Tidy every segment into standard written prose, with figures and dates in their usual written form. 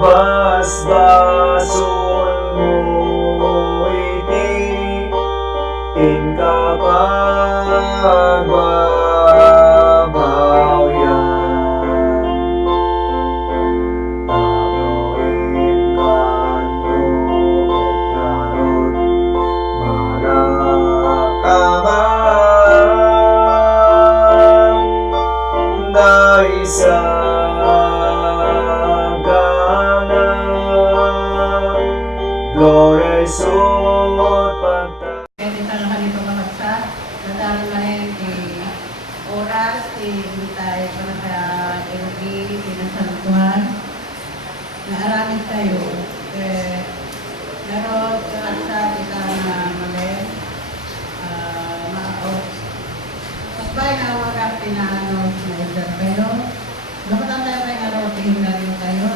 basbason mo itiin kapag babaw yan. Tagawin kanto at narot malakaman dahil sa Gloria sot pagta. Pwede talaga nito makagsa. Nadami na rin oras, hindi tayo para sa energy, pinasalutuhan. Naaramin tayo. Pero sa kita na mali, maot. Kasbay na wagang pinaano na exam kayo. Dapat tayo may tingin na rin tayo.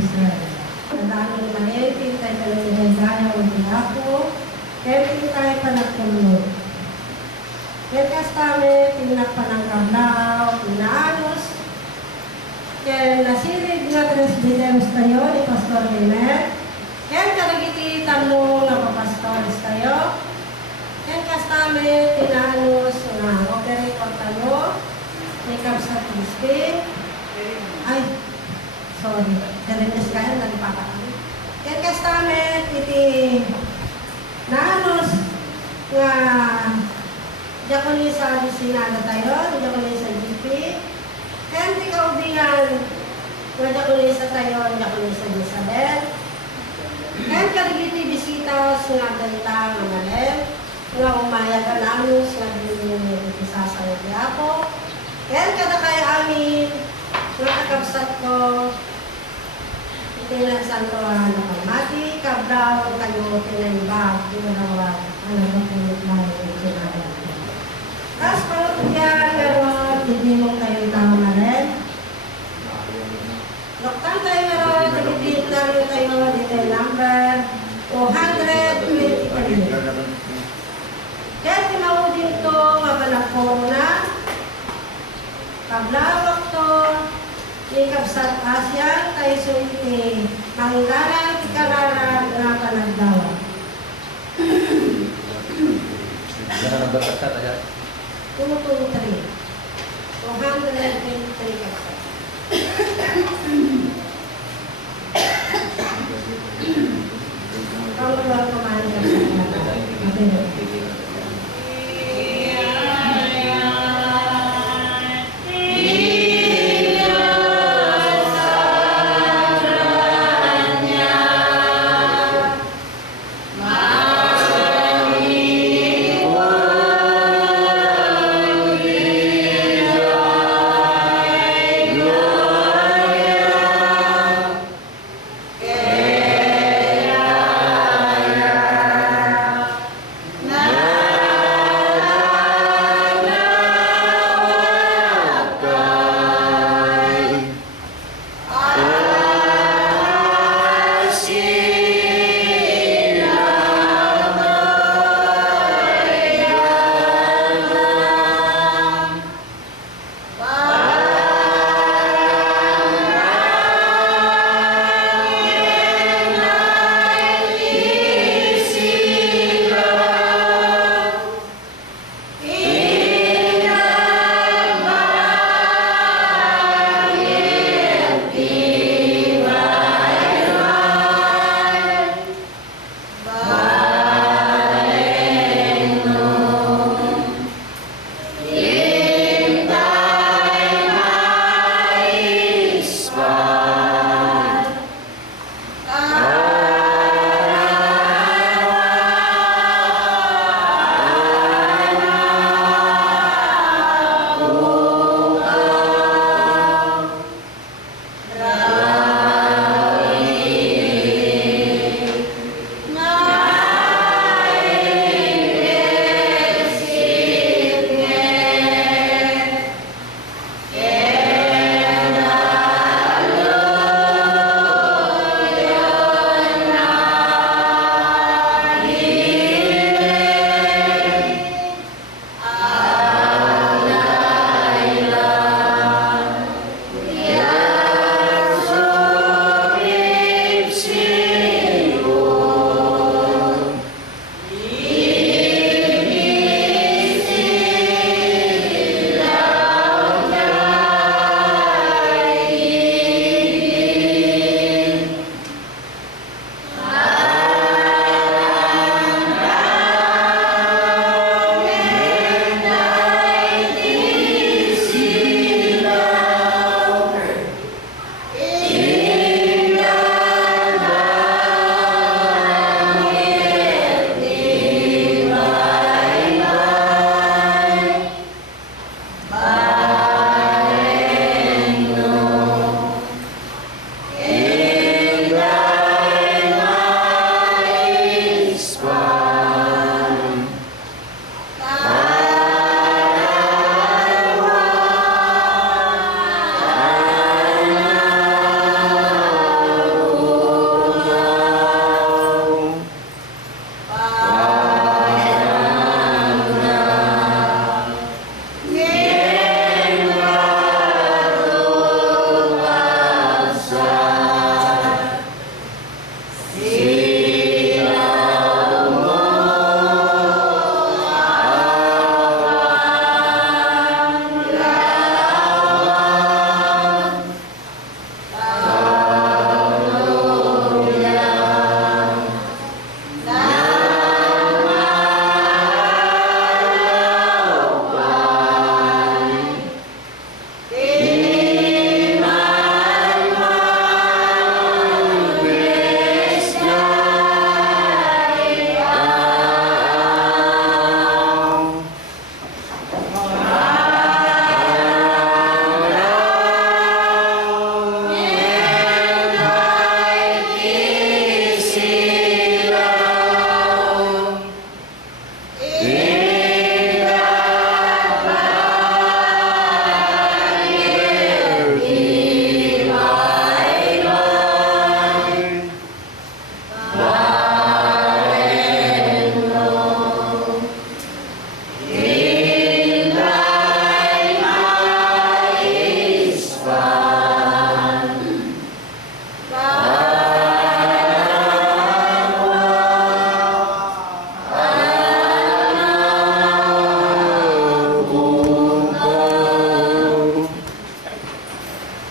Israel. Nadami naman tintay ka lang nagaya o ako, kaya tintay pa nagtulog. Kaya kastame, tinak pa ng kablaw, tinaanos, kaya nasirig na tres videos tayo ni Pastor Limet, kaya karagiti tanong na papastores tayo, kaya kastame, tinaanos na operator tayo, ni Kapsa Crispin, ay, sorry, karinis kayo, nagpapakali. Kaya kastame, iti naanos nga Diakonis sa Sinada tayo, Diakonis sa GP. Kaya hindi kaubingan nga Diakonis sa tayo, Diakonis sa Isabel. Kaya karigiti bisita nga ganda nga malem, nga umaya ka namin nga dinisa sa Diapo. Kaya kada kaya amin, nga kakabsat ko, itilang santo na pagmati, kablaw, kayo, tinanibag, tinanawag, ano ba pinit lang yung sinada. Tapos pangutyan, meron, hindi mo kayo tao na rin. Loktan tayo meron, nagigit namin kayo, detail number 223. Kaya tinawagin to, mabalakong na, kablawak to, ikap sa Asya, tayo suiti, manggaran, ikararan, na panagdawa. Jangan number dekat aja. 223. 223 kapsa. Kalau keluar kemarin kapsa.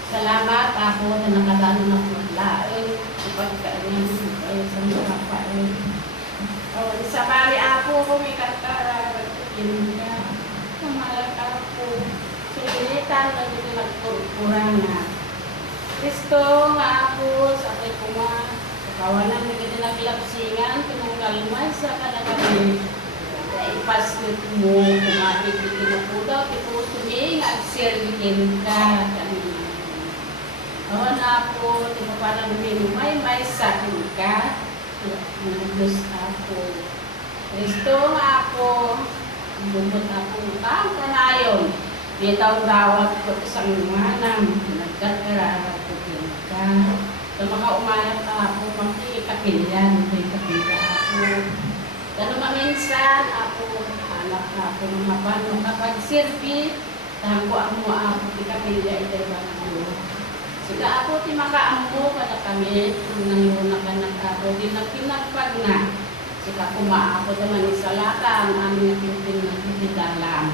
Salamat ako na nakadano na maglain. Ipagkaanin kayo sa mga pain. Sa bali ako ko may karkara. Kinga. Kumalag ako. Silitan na hindi nagkurkurang na. Kristo nga ako sa akin kuma. Kawanan na hindi naglapsingan. Tinunggalman sa kanagami. Ipaslip mo. Kumapit ikinukudaw. Ipusuming at sirgitin ka. Awan ako, di ba parang may sakin ka. Nagdus ako. Kristo nga ako, bumot ako ang kanayon. Bitaw dawat ko isang manang, nagkakararat ko ka. Sa mga umayat ako, makikapilyan, may kapila ako. Ganun maminsan ako, anak ako ng mapano kapag sirpi, tahan ko ang mga ako, ikapilya ito ba ako. Sika ako ti makaampo kada kami nanguna ka ng ako di nagpinagpag na. Sika kumaako naman sa lata ang aming napitin ng pitidalam.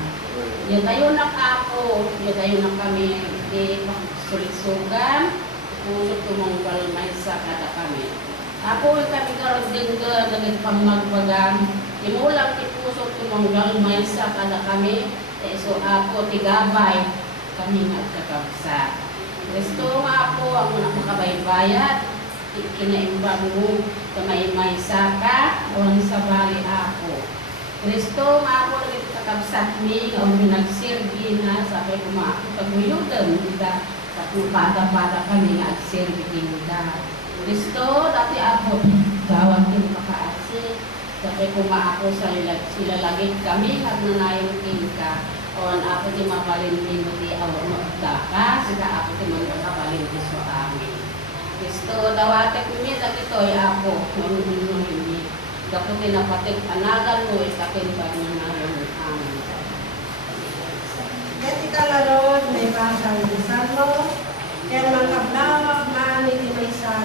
Yan tayo na ako, yan tayo na kami di magsulit-sugan, pusok tumanggal may sa kada kami. Ako kami karoon din ka nagpamagpagang, imulang ti pusok tumanggal may sa kada kami, so ako tigabay kami nagkakabsa. Kristo nga ako ang nakabaybayat, ikinaimbang mo, kamay-may saka, o ang sabali ako. Kristo nga ako nagkakabsat mi, o nagsirgi na, sabi ko mga pagmuyudan, nila, tapos pada-pada kami nga agsirgi nila. Kristo, dati ako, gawag din makaasi, sabi ko mga ako sa ilalagit kami, nagnanayong tingka, o ako di mapalin din mo di awang magdaka, sila ako di magkakapalin din sa amin. Kristo, dawatek mi, dagito ay ako, nung hindi. Dapat tinapatik, anagan mo, itakin ba na naroon amin. Dati kalarod, may basang bisan mo. Kaya magkablawag, maamit may sa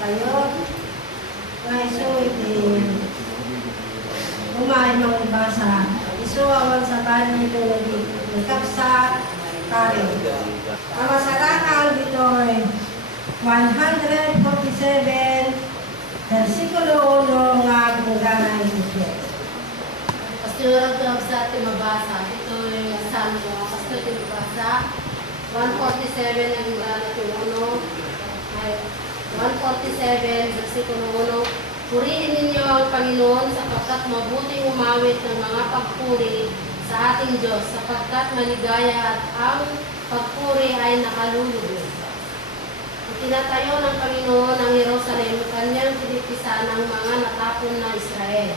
tayo. Ngayon, iti umay mga basa. Isuawan sa bani ito nagkapsa karin. Ang masarakan dito ay 147 versikulo 1 nga gungganay ito. Pastor ang sa ating mabasa. Ito yung Salmo. Pastor yung mabasa. 147 ang gungganay ito 1. Ay 147 versikulo 1. Purihin ninyo ang Panginoon sapagkat mabuting umawit ng mga pagpuri sa ating Diyos sapagkat maligaya at ang pagpuri ay nakalulubog. Itinatayo ng Panginoon ang Jerusalem, kanyang pinipisan ng mga natapon na Israel.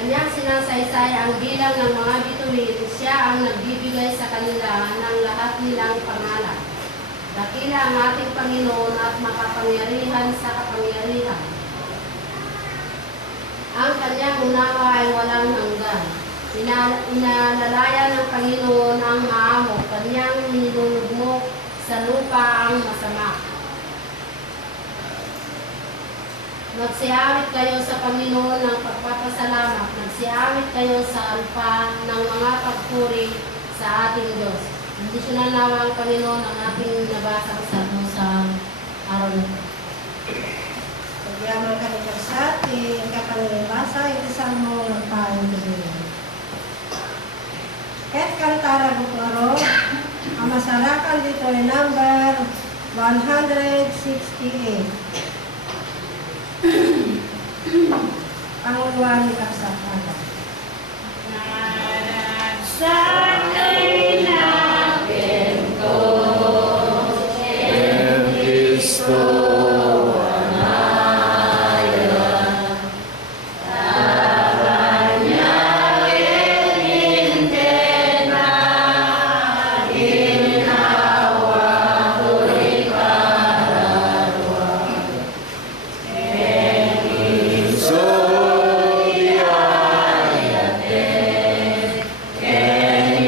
Kanyang sinasaysay ang bilang ng mga bituin, siya ang nagbibigay sa kanila ng lahat nilang pangalan. Dakila ang ating Panginoon at makapangyarihan sa kapangyarihan. Ang kanyang unawa ay walang hanggan. Inalalaya ng Panginoon ang maamo, kanyang nilulugmok sa lupa ang masama. Magsiawit kayo sa Panginoon ng pagpapasalamat. Magsiawit kayo sa alpa ng mga pagpuri sa ating Diyos. Additional nawa ang Panginoon ang ating nabasang salmo sa araw na ito. Pagyaman ka ni Karsat, kapanilibasa, iti salmo ng paong gabi. Ket kantara bukaro, ang masarakan dito ay number 168. Panguluan ni Karsat. Sana'y natin ko, So, yeah,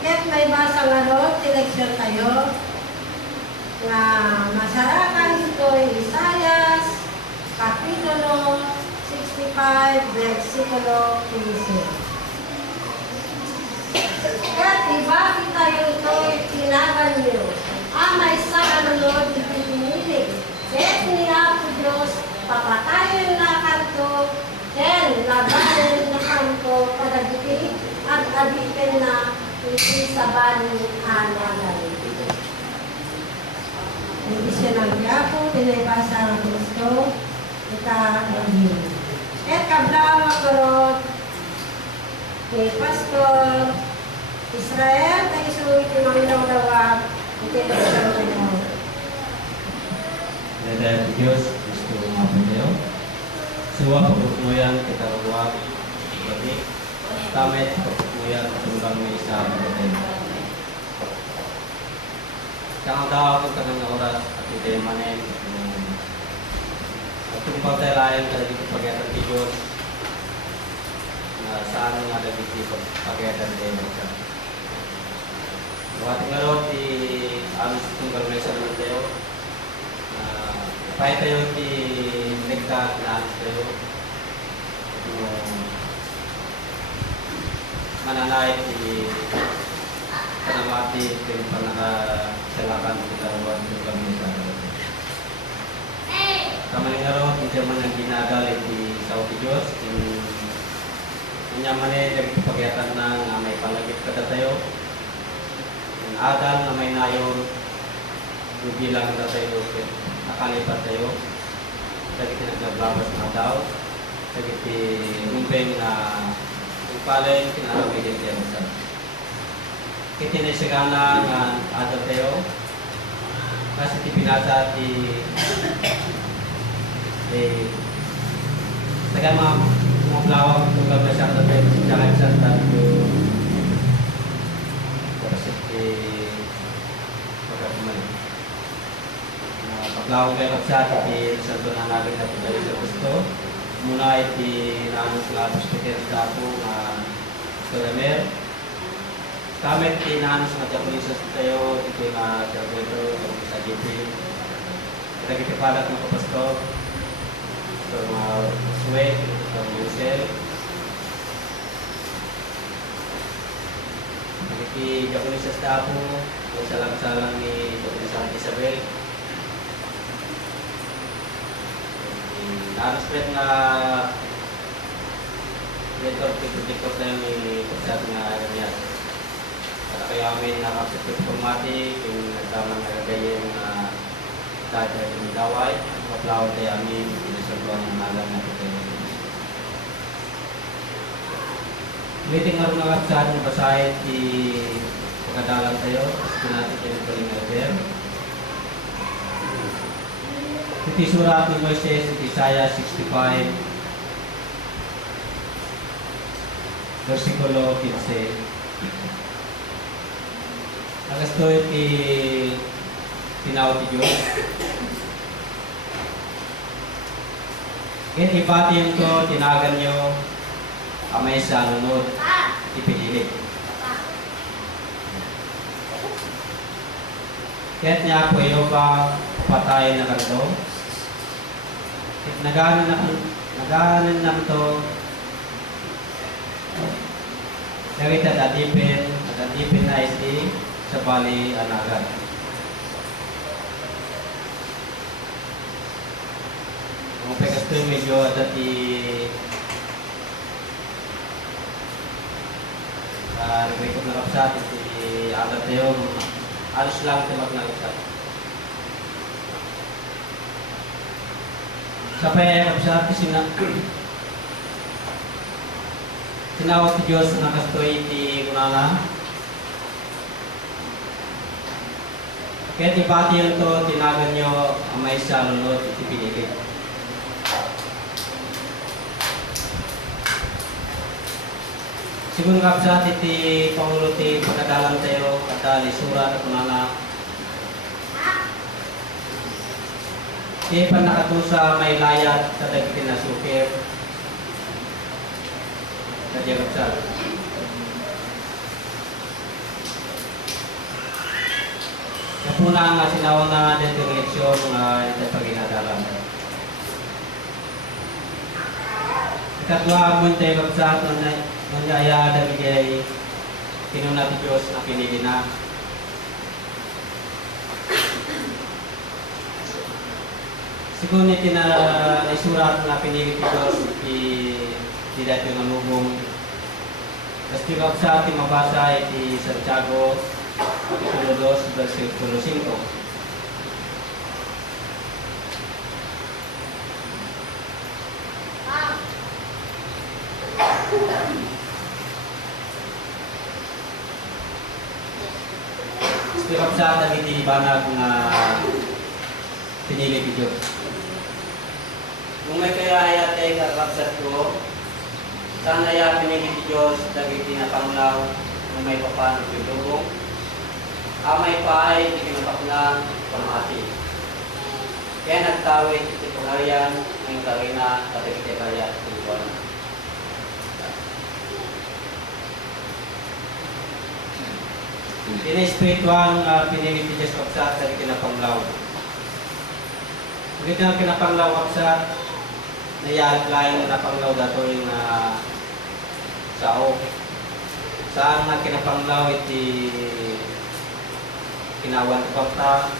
Kahit may basa nga doon, selection tayo na masarakan ito ay Isaias, Kapitulo 65, versikulo 15. Kahit ibakit tayo ito, tinagan niyo. May sa kanunod, ipinili. Kahit niya po Diyos, papatayin na kanto, then labanin na kanto, padagiti, at adikin na iti sa bani anagal. Hindi siya nagyapo, tinibasa ng Kristo, ika-agin. At kablang makurot, ni Pastor Israel, ay isuwit yung mga lawag, iti sa kayo. Dahil di Diyos, gusto mo tayo. Suwa pagkukuyan kita ruwag, bagi, tamit pagkukuyan katulong may isa pagkukuyan. Kang daw kung kanang oras at ito yung manin, at kung pagdalayan ka dito pagkatan di Diyos, na saan nga dito pagkatan din siya. Wating nga ron, alos itong kalmesa naman tayo, pahit tayo nagkaan na alos tayo, mananay panamati kung panakasalakan kita ron itong kalmesa ron. Kamaling nga ron, hindi man ang ginagalit sa Oki Diyos, kanyaman nagpagyatan na may palagip kada tayo, Adam na may nayon, bilang na tayo, nakalipat tayo, sagit naglabas na daw, sagit ngumpeng na upalay, kinaramay din tayo sa. Kitinisigana nga Adam tayo, kasi tipinasa taga mga plawag itong gabasyan na tayo, jangan sa tayo, pagkakuman. laong kay kapsat, iti santo na natin na tayo sa gusto. Muna iti nanos nga hospital sa ako nga Soramer. Kami iti nanos nga Japanese tayo, iti nga Jarbeto, sa GP. Nagitipalat ng kapastor, sa mga Sway, sa Yusel. Nagiti-Japanese sa ako, salang-salang ni Dr. Santa Isabel. Nanos pret nga protector tayo ni Kapsat nga ganyan. Para kayo amin nakapit informatic, yung nagtamang nagagayin na tayo yung daway, maplawag tayo amin, pinasaluan ng alam natin tayo. Meeting nga rin nga Kapsat, basahin di pagkadalang tayo, gusto natin tayo ng paling iti surat ni Moises, iti Isaiah 65, versikulo 15. Agas to iti tinawag ti Diyos. Kaya ipati yung to, tinagan nyo, amay sa nunod, ipinilit. Kaya't niya po iyo pa patayin na karto. Naganan na to. Nakita dadipin na iti sa bali anagan. Kung pekas to medyo dati nagwikot na kapsat iti agat tayo alos lang ito magnagusap. Sa payayakap sa atin, tinawag ni Diyos na kastoy iti kunana. Kaya tipati yun to, tinagan nyo ang may sa lulot iti pinilit. Sigun kapsat iti Pangulo ti pagkadalang tayo kata ni surat at kunana. Di pa nakatusa may layat sa dagitin na sukir. Kadya kapsat. Kapuna nga sinawang na direksyon nga ito paginadalang. Ikatwa mo tayo kapsat nung yaya damigay kinuna ti Diyos na pinili na. Siguro niti na isurat na pinili ti Diyos di dati nga lubong. Tapos di sa ating mabasa iti Santiago Kapitulo 2, versikulo 5. Tapos sa ating iti banag na pinili ti Diyos. Kung may kaya tayo kakapsat ko, sana ya pinili ti Diyos dagiti na panglaw kung may papanod yung lubong. Amay pa ay di kinapaklang pamati. Kaya nagtawid iti pangarian ng karina katagiti kaya tulungan. Espirituang pinili ti Diyos kapsat dagiti na panglaw. Dagiti na kinapanglaw kapsat nayalain na panglaw dato yung sao. Saan na kinapanglaw iti kinawan ko pa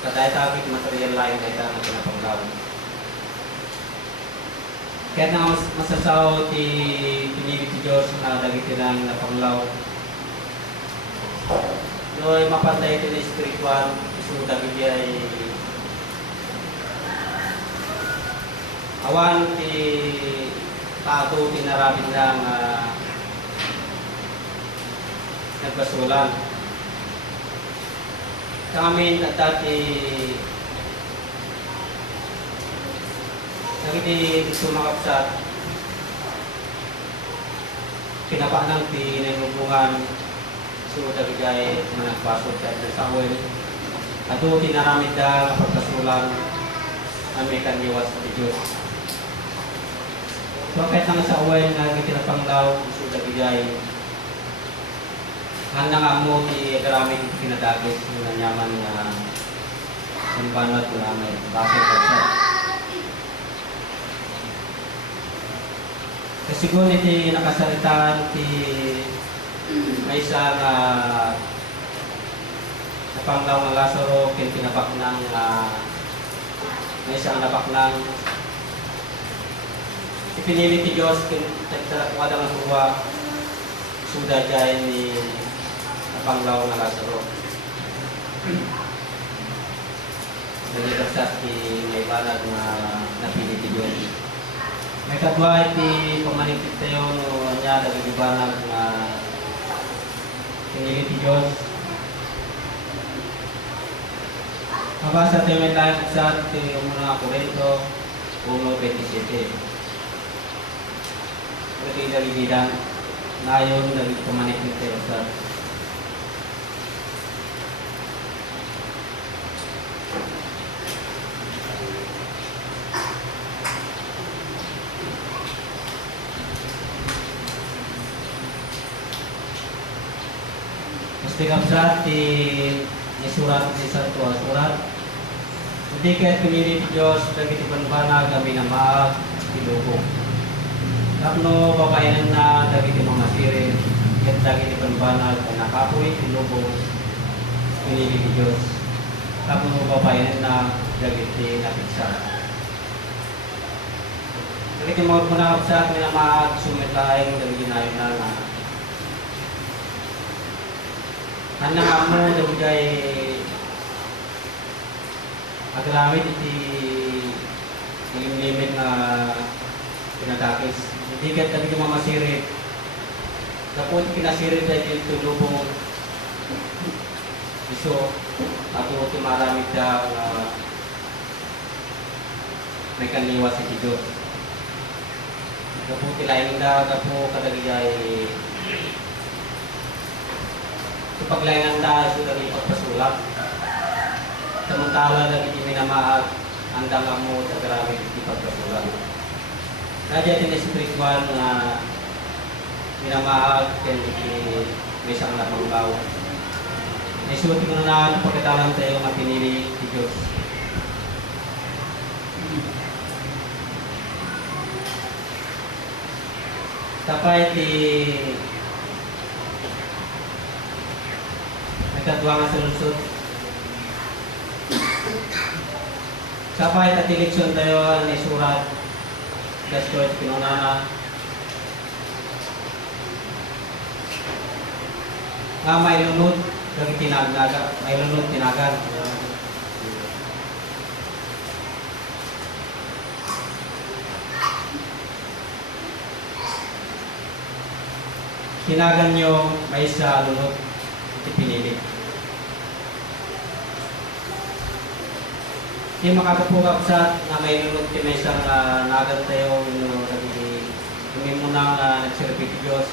katay-tapit material lain na na kinapanglaw. Kaya na masasaw ti pinili ti Diyos na dagiti na napanglaw. Noy mapantay iti na espiritual isu dagiti ay awan ti tato tinarabin lang nagbasulan. Kami at dati nagiti sumakapsat pinapanang ti naglupungan so dagigay managpasok at nasawin Ato tinaramid da pagkasulang na may kaniwas sa Diyos. So kahit nga sa uwan nga gitinapanglaw, iso dagigay, handa nga mo ti garamit pinadagis ng nyaman nga sambanat na may bakit sa. Kasi kung iti nakasalitaan ti may isa nga sa panglaw ng Lazaro kin pinabak ng may isang nabak ng ipinili ti Diyos kin wala ng huwa suda dyan ni napanglaw ng Lazaro. Nagigabsat ti may banag na napili ti Diyos. May kadwa iti pamanipit tayo no niya nagigibanag na pinili ti Diyos. Mabasa tayo may tayo sa yung mga Korinto 1:27. Ito yung daligidan na yun nagpamanipit tayo sa Gusti kapsat ni surat ni Santo Surat. Hindi kaya't pinili ni Diyos dagiti panbanag kami na maag ilubog. Tapno babayanan na dagiti mga sirin kaya't dagiti panbanag na nakapoy ilubog pinili ni Diyos. Tapno babayanan na dagiti napiksa. Dagiti mga panakap sa akin na maag sumitlaing dagiti nayon na handa nga mo dagay agalamit iti limit na pinadakis. Hindi ka talaga mamasirit. Kapag kinasirit dahil yung tulubong iso ato iti maramit da may kaniwas iti Diyos. Kapag tilaing da kapag kadagay paglayanan tayo sa dali pagpasulat. Samantala na hindi minamaag ang damang mo sa grabe hindi pagpasulat. Nadya din spiritual na minamaag kaya may isang napanglaw. Naisuti ko na pagkatalan tayo ang pinili ni Diyos. Tapay nagkadwa nga sa lusot. Sapay tatilikson tayo ni surat gasto at pinunana nga may lunod kag tinagnaga may lunod tinagan tinagan nyo may sa lunod iti pinili. Yung makakapugap sa na may lunod kinesang nagan tayo hindi mo na nagsirapit Diyos.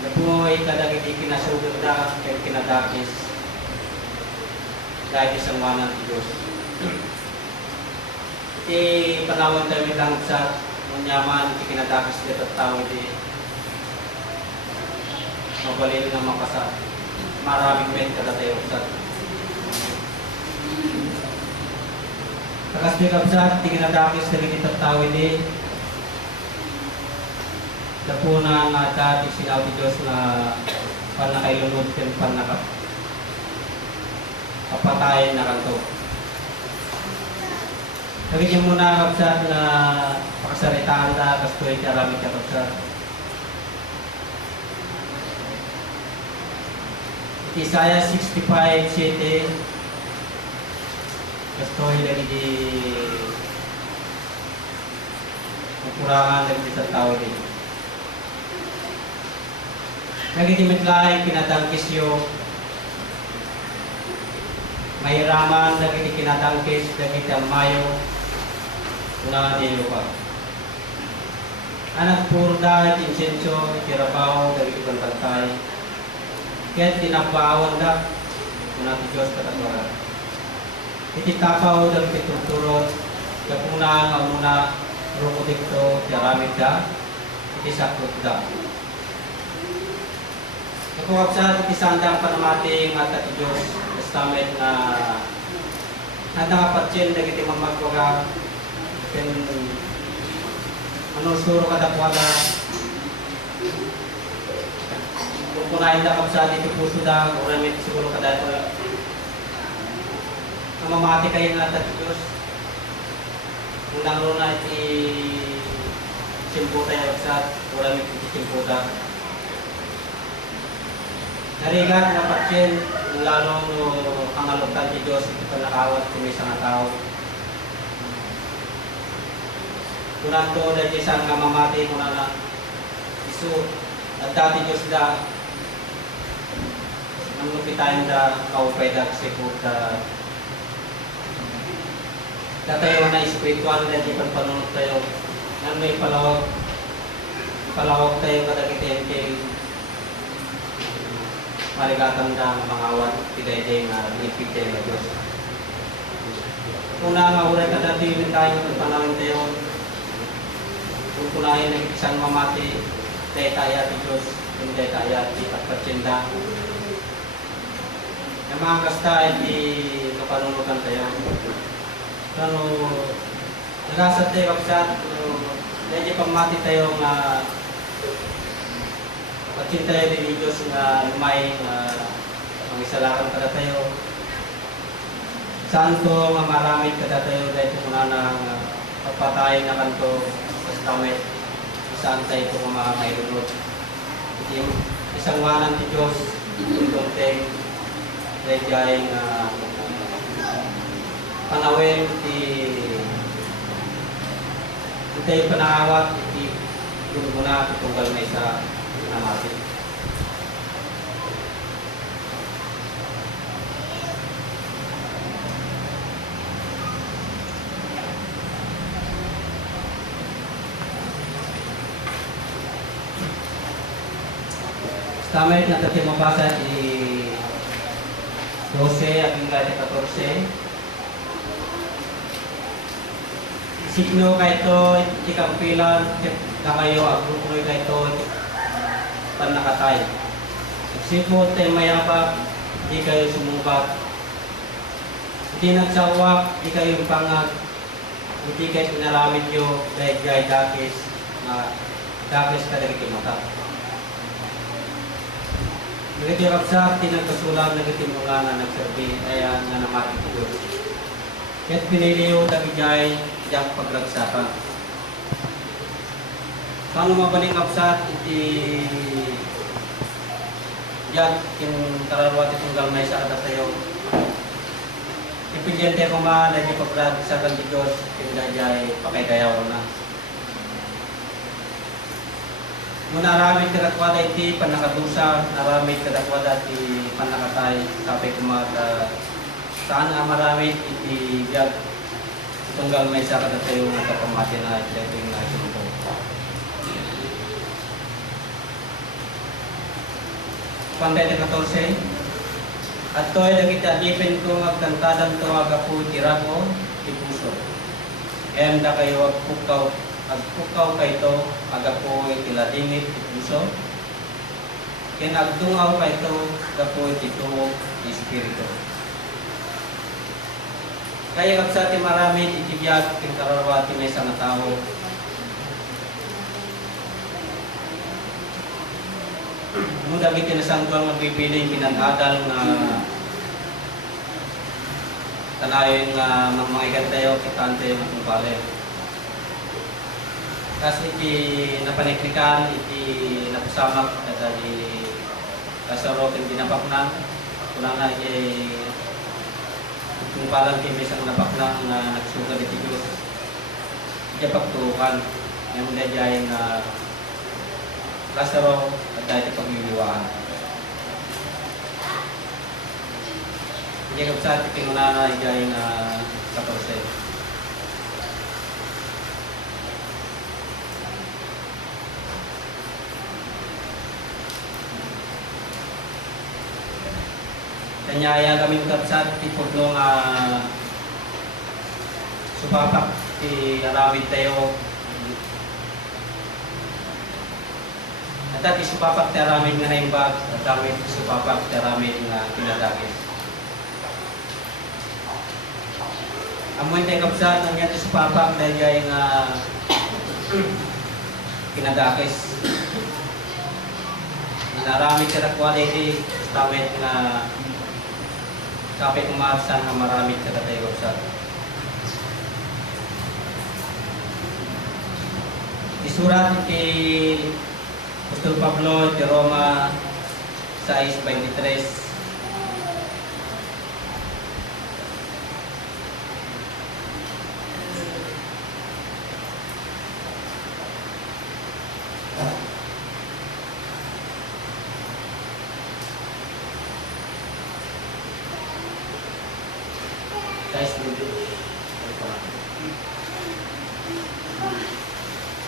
Nabuhay ka lang hindi kinasugod na kaya kinadakis dahil isang wanan ni Diyos. Iti panawan tayo lang sa manyaman iti kinadakis dito at tao iti mabalil na makasa maraming men kada tayo sa kakas di kapsat, di kinadakis na ganit ang tawid eh. Napuna nga dati sinabi Diyos na panakailunod kan kapatayin na kanto. Nagiging muna kapsat na pakasaritaan na kastoy karamit ka kapsat. Isaiah 65:7 kastoy lagi di kurangan lagi sa tao din. Nagigimitlay kinatangkis yo mahiraman lagi di kinatangkis lagi di mayo una di pa. Anak purda insenso kirabaw lagi di pantay. Kaya tinabawan da Kuna ti Diyos katagwaran. Iti takaw dagiti pituturot, kapuna nga muna ruko dito tiaramid da, iti sakrut da. Nakuwag sa iti sandang panamati nga ti Diyos, testament na handa nga patsin dagiti magmagwaga, ken manusuro kadakwada, kung kunain da kapsa dito puso da, uramit siguro kadakwada, mamamati kayo nga ti Diyos. Unang runa iti simputa yung sa uramit iti simputa. Narigat nga patsin, lalo no pangalutan ti Diyos iti panakawat kung isang tao. Kunang to dahil isang nga mamati muna na isu at dati Diyos da ang lupitayin da kaupay da sikuta datayo na espiritual na di panunod tayo nang may palawag tayo kadagiti marigatan da mga awat tiday na ipig tayo na Diyos. Una nga uray kadati tayo panawin tayo kung kunahin ng isang mamati tayo tayo ti Diyos kung tayo tayo ti patpatsinda yung mga kasta hindi kapanunutan tayo. Ano, nagasat tayo kapsat, medyo pamati tayo nga patsin tayo din Diyos nga lumay ang isalakan kada tayo. Saan to nga maramit kada tayo dahil ito muna na pagpatayin na kanto sa stamit. Saan tayo ito nga mailunod. Isang wanan ni Diyos, itong teng, dahil panawin iti panawat iti guna tunggal na isa namati. Stamit na tayo mabasa i 12 at hingga 14. Signo kaito iti kampilan kamayo agrupoy kaito panakatay. Sipot tayo mayabak, di kayo sumubat. Di nagsawak, di kayo pangag. Hindi kayo pinaramid nyo dahil gay dakis kadagiti mata. Nagkakirap sa tinagkasulang nagkatimunga na nagserbi kaya nga namati ko Diyos. Kaya't piniliyo dagijay diyang pagragsakan. Paano mabaling kapsat iti diyan yung kararwat itong galmay sa kada tayo. Ipilyente ko nga na di pagragsakan di Diyos yung dajay pakaydayaw na. Nung naramit kadakwada iti panakadusa, naramit kadakwada iti panakatay, sabi ko saan nga maramit iti biyag tunggal may sa kadatayo nga kapamati na iti yung nasunto. Panday na 14, at to'y nagita adipin ko magkantadan to agapu tirago ipuso. Emda kayo agpukaw kayto agapu itiladingit ipuso. Kinagtungaw kayto agapu itituog ispiritu. Kaya kapsa ti marami itibiyag king kararwati may isang tao. Nung dagit tinasangguang magbibiling pinag-adal na tanayon nga mga igantayo kitante yung matungpale. Kasi iti napanikrikan, iti napasamak at di kasarotin dinapaknan. Kulang na iti kung parang kimisang napaklang na nagsugal iti Diyos. Iti pagtukan. Yung dajay na kasaro at dahil iti pagliliwaan. Hindi ka sa iti pinunana ijay na 14. Kanyaya kami kapsat, tipod nga supapak, aramid tayo. At dati supapak ti aramid nga naimbag, at dati supapak ti aramid nga kinadagis. Amoy tayo kapsat, ang yan ti supapak dahil gaya nga kinadagis. Naramid ka na quality, tawid nga kapit umasan nga maramid ka na tayo kapsat. Isurat kay Apostol Pablo di Roma 6:23.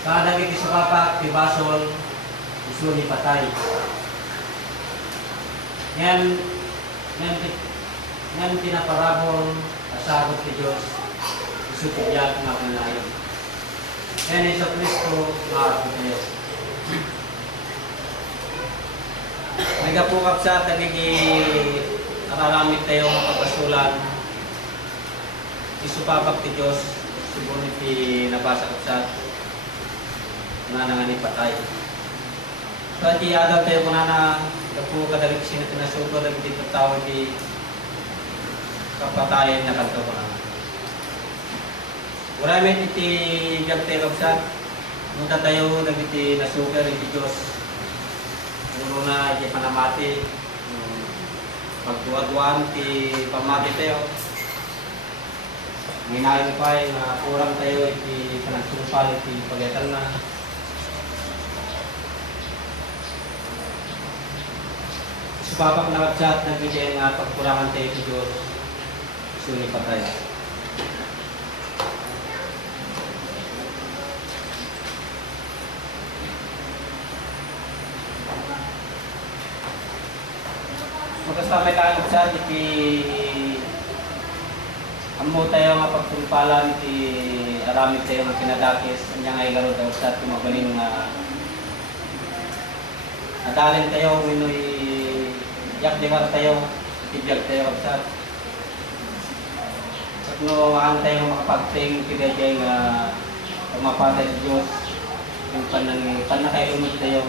Kada giti supapak, tibasol, isu ni patay. Yan pinaparabol, asagot ni Diyos, isu tiyak nga pinayon. Yan Iso Kristo, maarap tayo. May kapukap sa tagigi araramit tayo makapasulan, isupapak ti Diyos, subunit ti nabasa kapsat. Nanangan ipatay. So, di agaw tayo kung na po kadalig sino tinasuko na dito tao di kapatayan na kanto ko na. Wala may iti gag tayo kapsat. Munta tayo nagiti nasuko rin di Diyos. Uno na iti panamati. Pagduwa-duwan ti pamati tayo. Nginayin pa na kurang tayo iti panagsumpal iti pagyatal na. Supapak na kapsat, nagbigay nga pagkurangan tayo sa Diyos, suni patay. Magkasamay tayo kapsat, amo tayo nga pagtumpalan, aramid tayo nga kinadakis, kanya nga igaro tayo kapsat, kumagaling nga adalin tayo, minoy yak dengar tayo, tibiyag tayo kapsat. At no, ang tayo makapagting kibiyay nga umapatay sa Diyos, yung panakailumod tayo,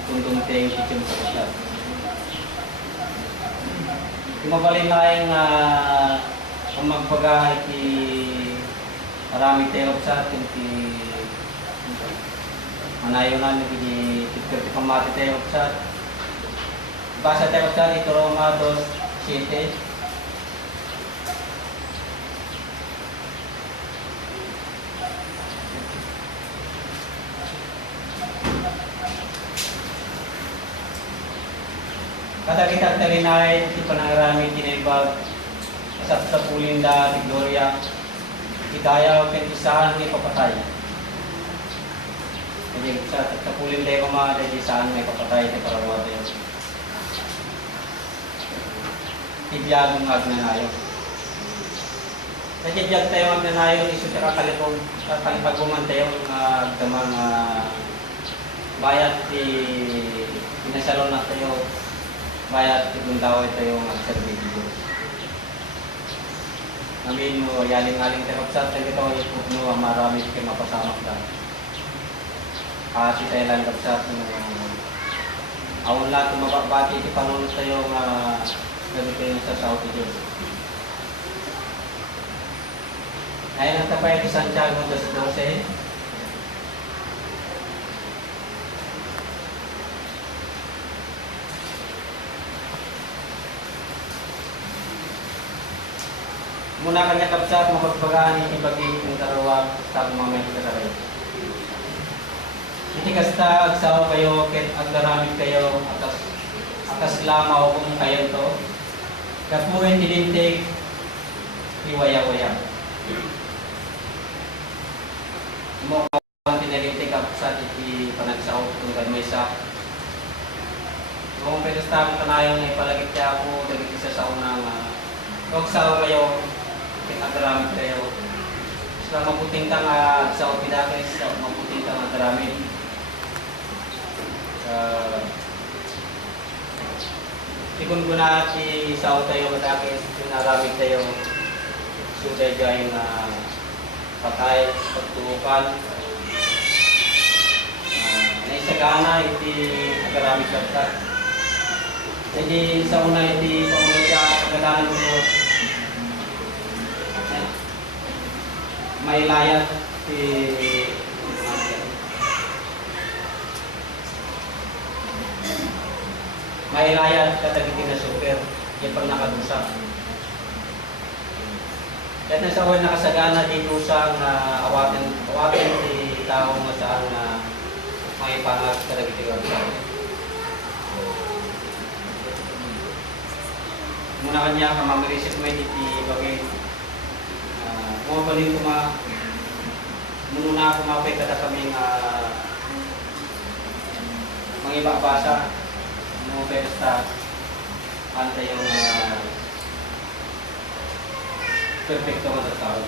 itundong tayo kitchen sa kapsat. Kumabalin na yung kung magpagahay ki marami tayo kapsat, yung manayo na nagiging tikir pamati tayo kapsat. Basa tayo sa ito Roma 2:7. Kada kita talinay, iti panangarami kinaibag, sa pulinda, di Gloria, itayaw ken isahan ni papatay. Jadi sa pulinda ko mga di isahan may papatay ti parawa tayo. Tibiyag ng agnanayo. Sa tibiyag tayo agnanayo, iso ka kalipaguman tayo ng agdamang bayat ti pinasalon na tayo, bayat ti gundaway tayo mag-servido. Amin mo, yaling-aling tayo kapsat, tayo ito, ipugno ang marami kayo mapasamak ka. Kasi tayo lang kapsat, awon lahat mababati, ti panunod tayo gabi kayo sa South Diyos. Ngayon ang tapay ito Santiago 2:12. Muna kanya kapsat, mapagpagaan ni ibagin kong karawag sa mamay kakaray. Iti kasta agsaw kayo, ket agdaramid kayo, akas lamaw kung kayo to. Kapuin tilintig, iwaya-waya. Mo kawan tinalintig kapsat iti panagsaw kung ganmaysa. Noong pinastang kanayon ay palagit niya ako, dagit isa sa unang huwag sa kayo, pinagaramit kayo. Sa mabuting ka nga sa upidakis, sa mabuting ka nga garamit. Ikon ko na si sao tayo madakis, pinagamit tayo. Suday gayong patay, pagtuukan. Naisagana, hindi nagaramit kapag. Jadi sa una hindi pamulya kagadanan ng Diyos. May layat si may layat katagiging na super yung pag nakadusa. Kahit na sa uwan nakasagana dito sa awatin si tao nga saan na may pangag katagiging muna kanya kamamirisip may diti bagay mga balin ko muna na kumapay kada kaming mga iba basa mga besta kanta yung perfecto mga tao.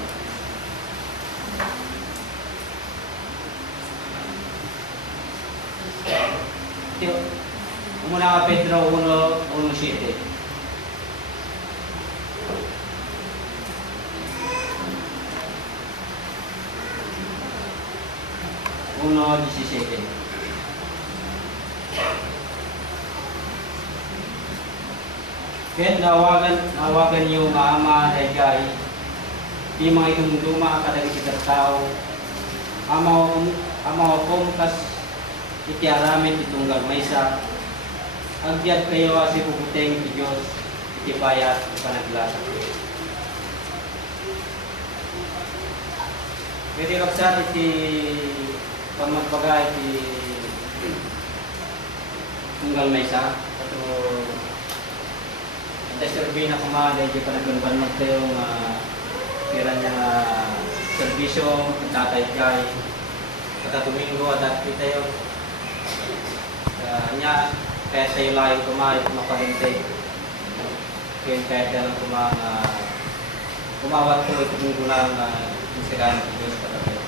Muna ka Pedro 1:1:7. 1:17. Kaya nawagan yung ama na igay, di mga itong luma kadagit kita tao, amaw kong kas itiaramit itong gagmaysa, agdiat kayo si puputeng ti Diyos, itibayat panaglasak kayo. Pwede kapsat iti pagmagbaga iti tunggal maysa ato ita-survey na kumada iti panagbanbanod tayo pira niya servisyo tatay kay kada Domingo at tayo niya kaya tayo layo kumain maparintay kaya tayo lang kumawat ko ito kung gulang Instagram ng Diyos para tayo.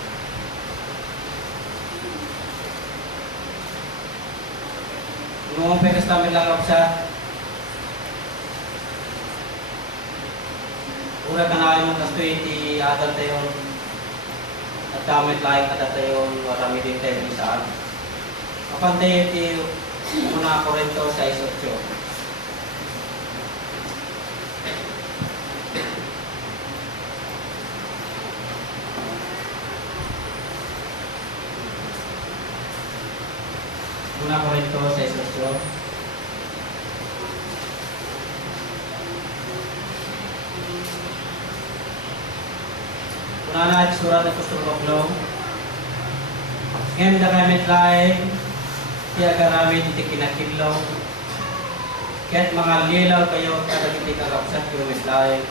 Noong pekas namin lang ako sa ura ka na yung kasto iti adal tayo at damit laing kada tayo marami din tayo saan. Kapantay iti muna Korinto 6:8. Una Korinto 6:8. Una na surat ng Apostol Pablo. Ngayon na gamit laing kaya karamit iti kinakidlaw. Kaya't mga lilaw kayo kada iti kakapsat gamit laing.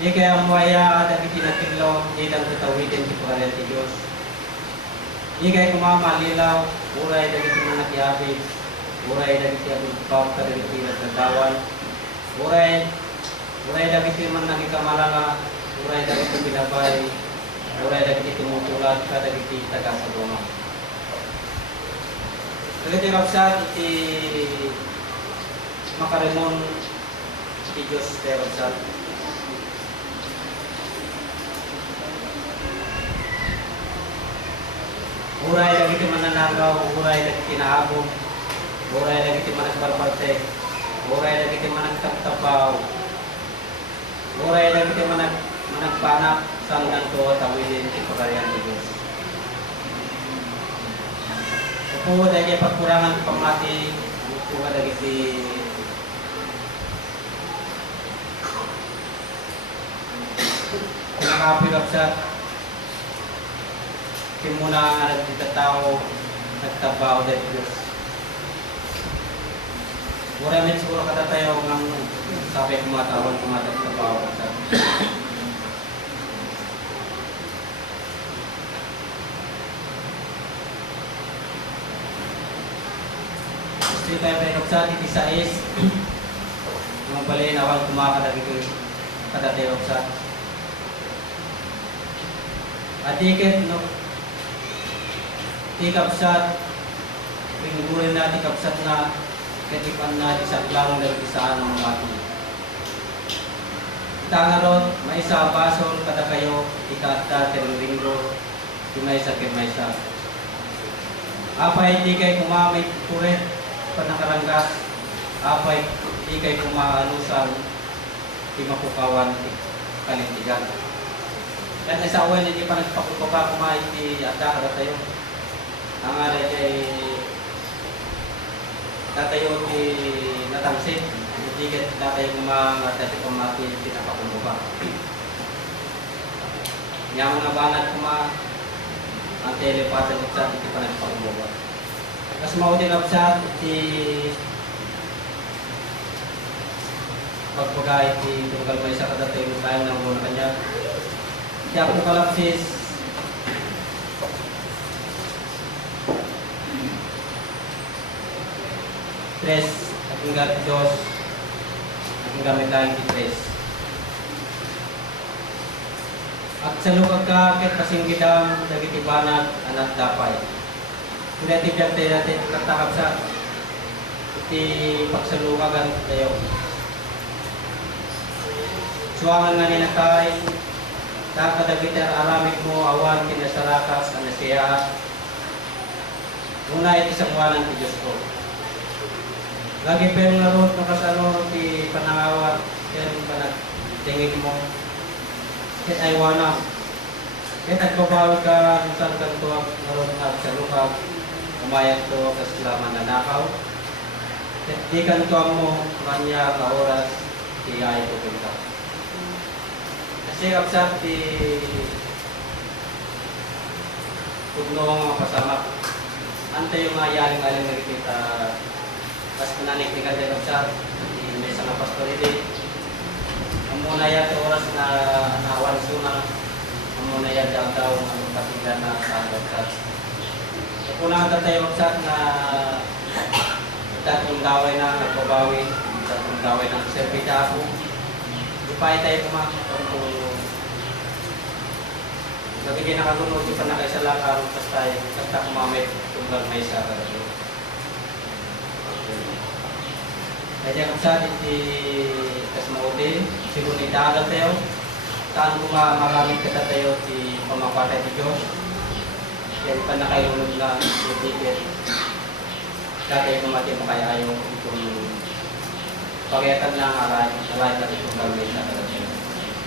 Di kaya muaya kada iti kinakidlaw di lang tatawidin ti pangalan ti Diyos. Di kaya kumama lilaw uray dagiti mga kiabig, uray dagiti abog kadagiti nagdadawan, uray dagiti man nagikamalanga, uray dagiti binabay, uray dagiti tumutulat kadagiti taga-Sodoma. Dagiti kapsat iti makarimon iti Diyos tayo kapsat. Uray dagiti mananagaw, uray dagiti naabog, uray dagiti managbalbarte, uray dagiti managtaptapaw, uray dagiti managpanak sanggan to tawilin ti pagarian ni Diyos. Upo dagiti pagkurangan ti pamati, upo dagiti nakapilapsat kimuna nga nagtitatao, nagtabaw dahil Diyos. Mura min siguro katatayo ng sabi kumatawan, kumatagtabaw. Kasi tayo may nuksa, iti sa is. Yung pala awal kumakadagi ko kadati nuksa. At tiket, no? Tikapsat, pingurin natin kapsat na katipan na isang lang nag-isaan ng mga atin. Ita nga ron, may isa basol kada kayo, ikata, terlinggo, kimaysa kimaysa. Apay di kay kumamit kuret panakaranggas, apay di kay kumaalusan, di mapukawan, kalintigan. Kaya sa uwan, hindi pa nagpakukupa kumain di ata kada tayo. Ang alay kay tatayo di natangsit. Hindi ka tatayo kumangatay kumati pinapakukupa. Yang mga banat ang telepatan sa hindi pa nagpakukupa. Mas mautin sa di pagpagay di tunggal may sa kadatayo tayo ng muna kanya. Di ako kalapsis. Tres, aking gamit Diyos, aking gamit lang di tres. At sa lukag ka, kahit kasing gidang nagitibanag, anak dapay. Pinatibyan tayo natin, katakap sa iti pagsalukagan tayo. Suwangan nga nila tayo, kakadagitan aramik mo, awan, kinasarakas, anasya. Una iti sangwanan ti Diyos ko. Lagi pa yung larot ng kasano ti panangawat, yan panagtingin mo. Kahit aywana, kahit nagbabawi ka, kung saan ka tuwag larot na sa lukag, umayag to kas laman na nakaw. Kahit di ka tuwag mo, manya ka oras, di ay pupunta. Kasi kapsat ti pugno mga pasamak. Antay yung mga yaling-aling nakikita. Pas menanik ni kanday kapsat, di may sa pastor ini. Ang muna yan oras na nawan suna, ang muna yan daw ang patigan na sa kapsat. So kung tayo kapsat na tatong daway na nagbabawi, tatong daway na serbita ako, ipay tayo kumakot. Nagiging nakagunod, di pa na kayo sa lakar, basta kumamit, tunggal may isa ka rin. Kaya kung sa atin, kas mauti, siguro itagal tayo, saan kung maraming kita tayo, di pamapatay ni Diyos, kaya pa na kayo lunod na, titigit, dati kung mati mo kaya ayaw, kung pagayatan lang, alay na rin tunggal may isa ka rin.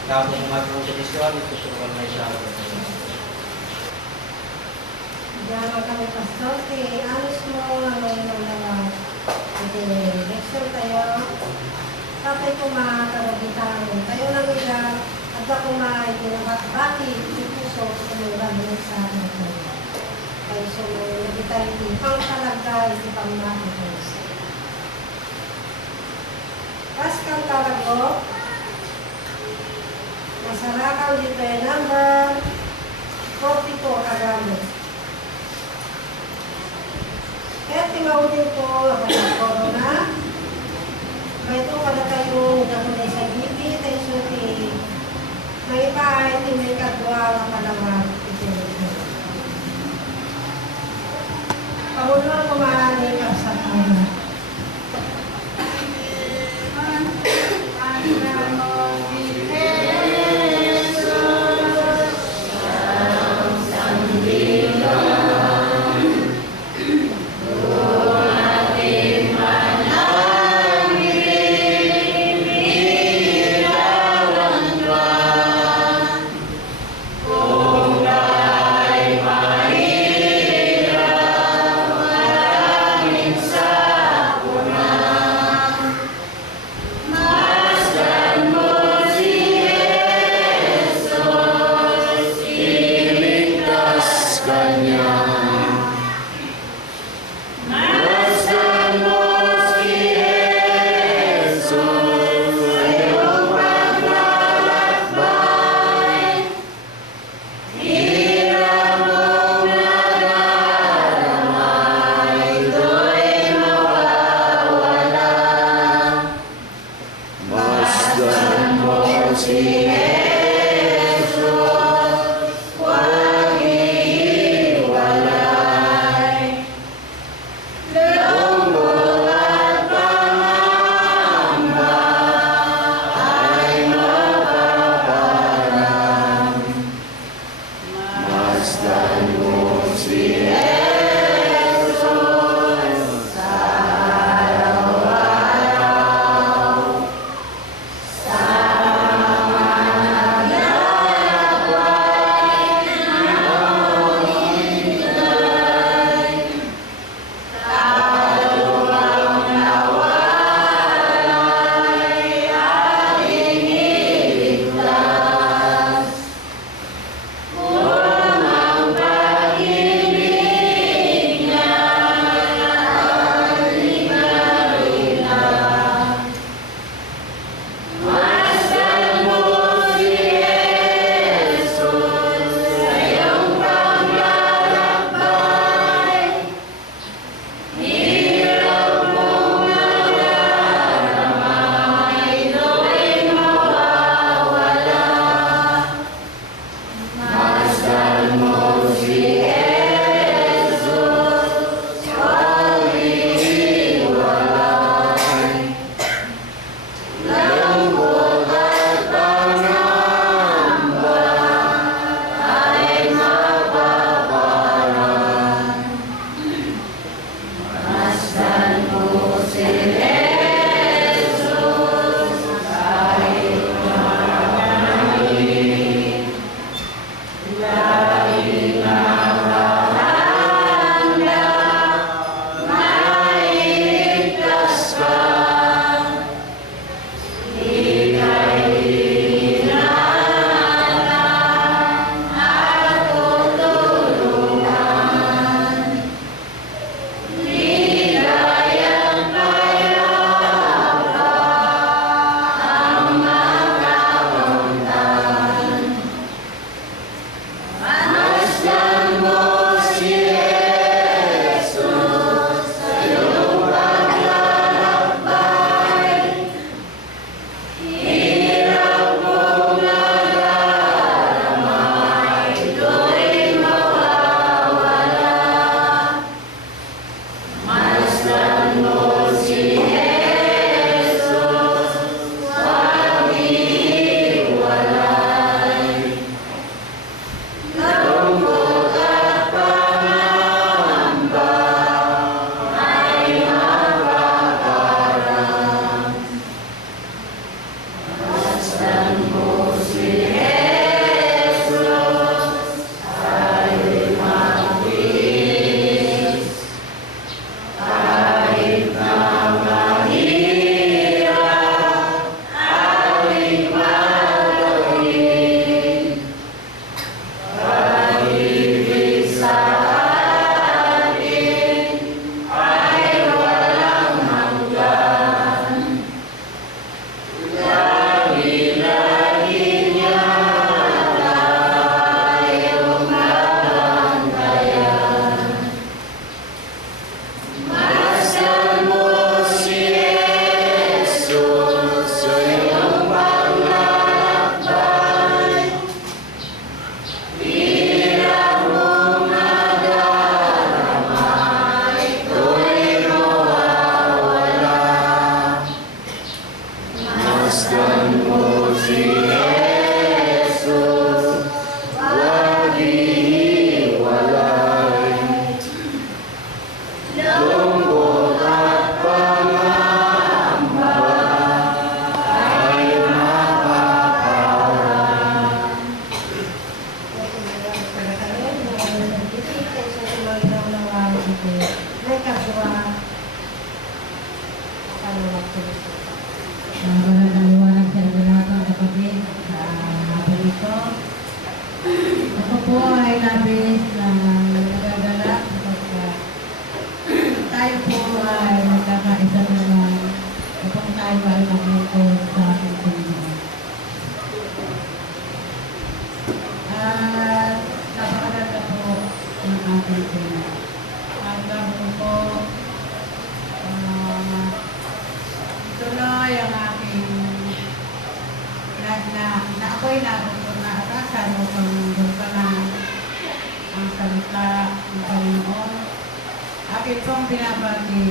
Kapag umatong kondisyon, tutulungan may isa ka rin. Diyan kami pastor, anos mo ano yung mga lecture tayo. Tapos kung makakaragitan, tayo lang nila, at ako makinabati, puso, tumulad mo sa akin. Kaya so, nagitay pang talaga, hindi pang makikos. Pas kang talago, masarakaw dito yung number 44 kagamit. Kaya tingawin ko ang corona. May ito kada kayo nakunay sa bibi, tayo suti. May ipahay, may kadwa ang kalawag. Pahulong kumahani ka sa kanya. Sa dito. Ako po ay labis na nagagalak kapag tayo po ay nagkakaisa naman kapag tayo ay maglingkod sa ating Panginoon. At napakaganda po ng ating tema. Ang gabo po, tuloy ang aking na ako'y naatasan upang magpanan ang salita ng Panginoon. Akin pong binabati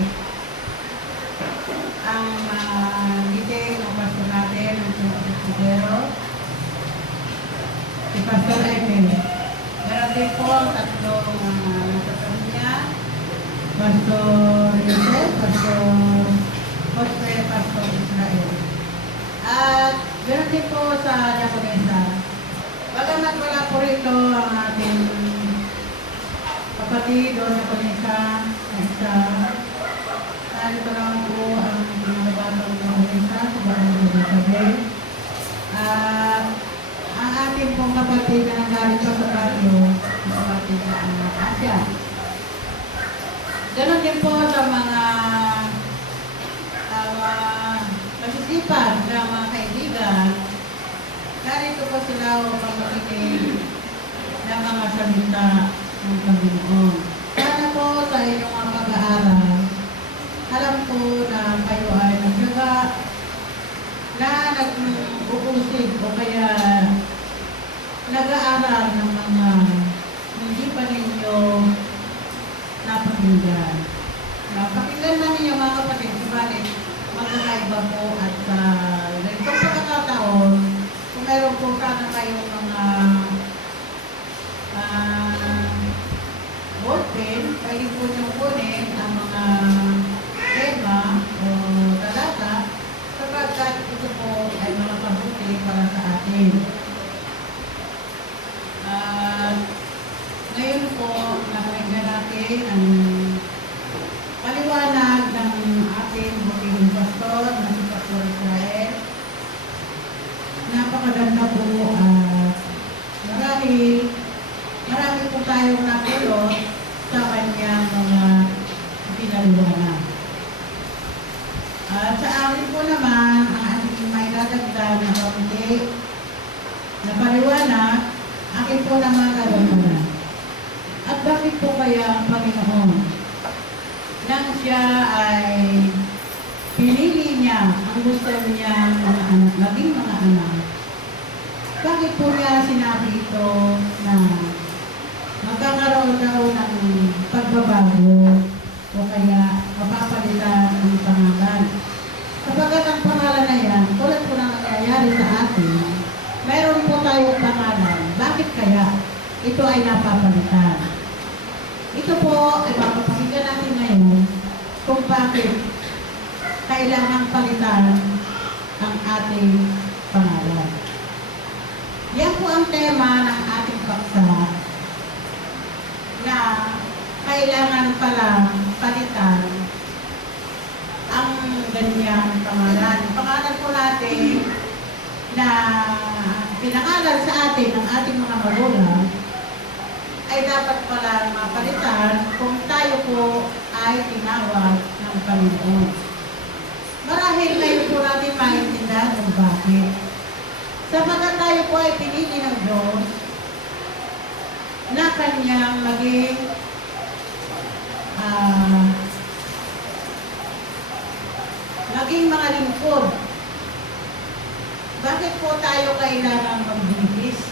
ang meeting ng pastor natin, ang Pagkaksidero, si Pastor Emil. Meron din po ang tatlong nasa niya, Pastor Yusef, Pastor Jose, Pastor Israel. At meron din po sa Diakonesa. Bagamat wala po rito ang ating kapatid o Diakonesa na isa. Narito lang po ang pinabatang Diakonesa sa Barangay Isabel. At ang ating pong kapatid na nanggaling pa sa baryo, ang kapatid na ang Asya. Ganon din po sa mga masisipag ng mga kaibigan. Narito po sila upang makinig ng mga salita ng Panginoon. Sana po sa inyong mga pag-aaral, alam ko na kayo ay nagsaga na nag-uusig o kaya nag-aaral ng mga hindi pa ninyo napakinggan. Napakinggan na ninyo mga kapatid, subalit magkakaiba po at ganitong pagkakataon, kung mayroon po sana kayong mga ballpen, pwede po niyong kunin ang mga tema o talata sapagkat ito po ay mga pabuti para sa atin. Ngayon po, nakakinggan natin ang paliwanag ng ating buting pastor na si Pastor Israel. Napakaganda po at marami po tayong napulot sa kanyang mga pinaliwanag. At sa akin po naman, ang ating may dadagdag na kaunti na paliwanag, akin po naman kadagdagan. At bakit po kaya ang Panginoon nang siya ay pinili niya ang gusto niya mga anak, maging mga anak, bakit po niya sinabi ito na magkakaroon daw ng pagbabago o kaya mapapalitan ang pangalan? Kapag ang pangalan na yan, tulad po na nangyayari sa atin, mayroon po tayong pangalan. Bakit kaya ito ay napapalitan? Ito po ay mapapakinggan natin ngayon kung bakit kailangang palitan ang ating pangalan. Yan po ang tema ng ating paksa na kailangan palang palitan ang ganyang pangalan. Pangalan po natin na pinangalan sa atin ng ating mga magulang ay dapat palang mapalitan kung tayo po ay tinawag ng Panginoon. Marahil ngayon po natin maintindihan kung bakit. Sapagkat tayo po ay pinili ng Diyos na kanyang maging mga lingkod. Bakit po tayo kailangan magbibis?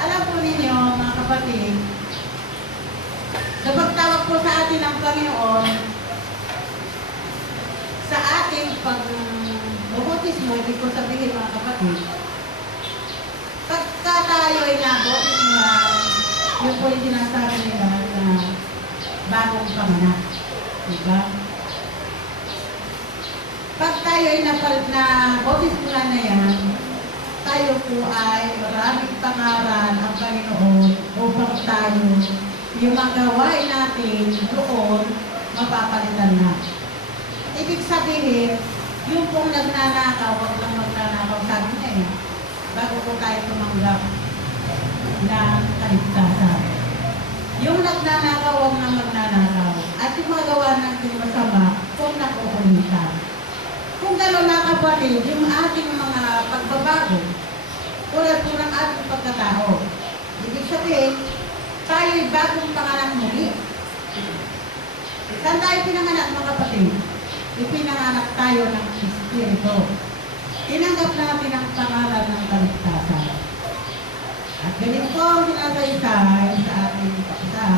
Alam po ninyo, mga kapatid, sa pagtawag po sa atin ng Panginoon, sa ating pag-bautismo, ibig ko sabihin mga kapatid, pagka tayo ay nabautismo, yun po yung sinasabi nila na bagong panganak. Diba? Pag tayo ay nabautismo na yan, tayo po ay maraming pangaral ang Panginoon upang tayo yung mga gawain natin doon mapapalitan na. Ibig sabihin, yung pong nagnanakaw, wag lang magnanakaw, sabi niya eh. bago po tayo tumanggap ng kaligtasan. Yung nagnanakaw, huwag na magnanakaw. At yung magawa ng masama, kung nakukulitan. Kung gano'n na kapatid, yung ating mga pagbabago, tulad po ng ating pagkatao. Ibig sabihin, tayo'y bagong pangalan muli. Saan tayo pinanganak mga kapatid? Ipinanganak tayo ng Espiritu. Tinanggap natin ang pangalan ng kaligtasan. At ganito po ang sinasaysay sa ating paksa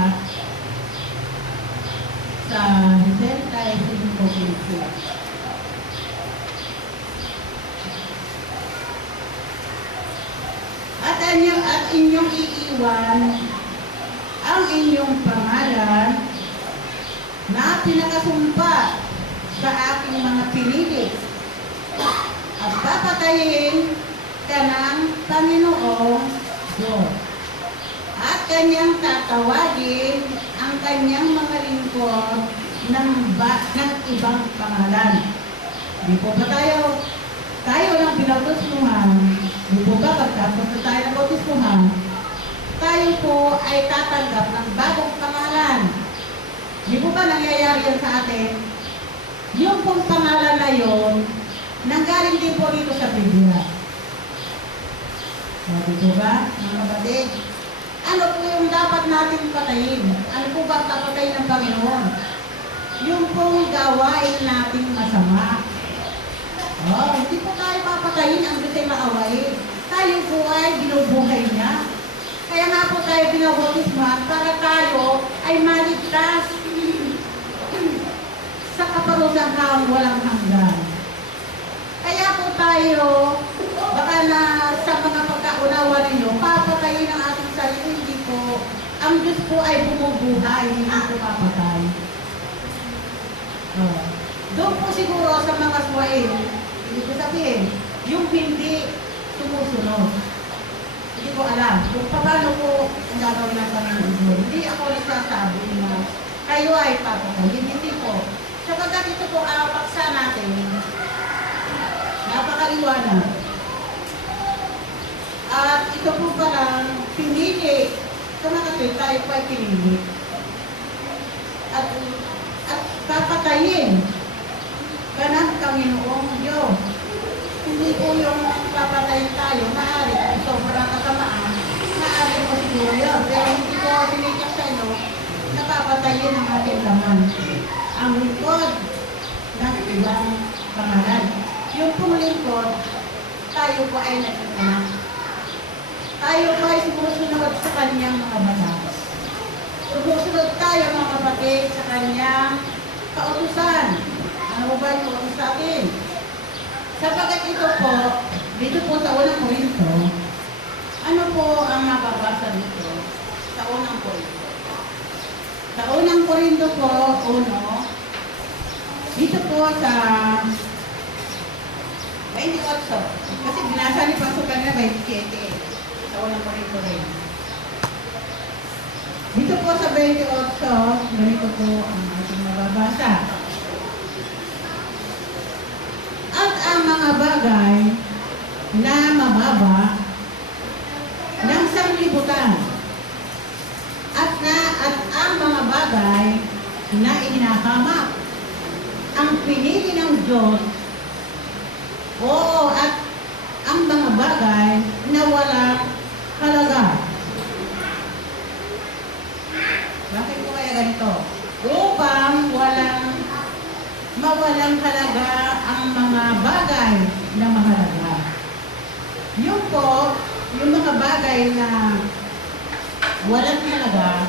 sa Hisentai 5:15. At inyong iiwan ang inyong pangalan na pinakasumpa sa aking mga pinili at papatayin ka ng Panginoong Diyos at kanyang tatawagin ang kanyang mga lingkod ng ibang pangalan. Di po ba tayo lang pinabautismuhan? Di po ba pagkatapos na tayo nabautismuhan, tayo po ay tatanggap ng bagong pangalan? Di po ba nangyayari yan sa atin? Yung pong pangalan na yon, nanggaling din po dito sa Biblia. Sabi ko ba, mga kapatid? Ano po yung dapat natin patayin? Ano po ba papatayin ng Panginoon? Yung pong gawain nating masama. Hindi po tayo papatayin ang gusto maawain. Tayo po ay binubuhay niya. Kaya nga po tayo binabautismuhan para tayo ay maligtas sa kaparusahang walang hanggan. Kaya po tayo, baka na sa mga pagkaunawa ninyo, papatayin ang ating sarili. Hindi po. Ang Diyos po ay bumubuhay, hindi po papatay. Doon po siguro sa mga suwain, hindi ko sabihin, yung hindi sumusunod. Hindi ko alam kung paano po ang gagawin ng Panginoon. Hindi ako nagsasabi na kayo ay papatayin. Hindi po. Sapagkat ito po ang paksa natin, napakaliwanag. At ito po parang pinili. Ito na kasi tayo po ay pinili. At papatayin ka ng Panginoong Diyos. Hindi po yung papatayin tayo, maaari kung sobrang kasamaan, maaari po siguro yun. Pero hindi ko tiniyak sa inyo, napapatayin ang ating laman. Ang lingkod ng ibang pangalan. Yung pong lingkod, tayo po ay nagkakanak. Tayo po ay sumusunod sa kanyang mga batas. Sumusunod tayo mga kapatid sa kanyang kautusan. Ano ba yung kautusan sa atin? Sapagkat ito po, dito po sa unang Korinto, ano po ang mababasa dito? Sa unang Korinto. Sa unang Korinto po, dito po sa 28. Kasi binasa ni Pastor kanina 27. Sa unang Korinto rin. Dito po sa 28, ganito po ang ating mababasa. At ang mga bagay na mababa ng sanglibutan at ang mga bagay na ihinahamak ang pinili ng Diyos, at ang mga bagay na walang halaga. Bakit po kaya ganito? Upang mawalang halaga ang mga bagay na mahalaga. Yung po, yung mga bagay na walang halaga,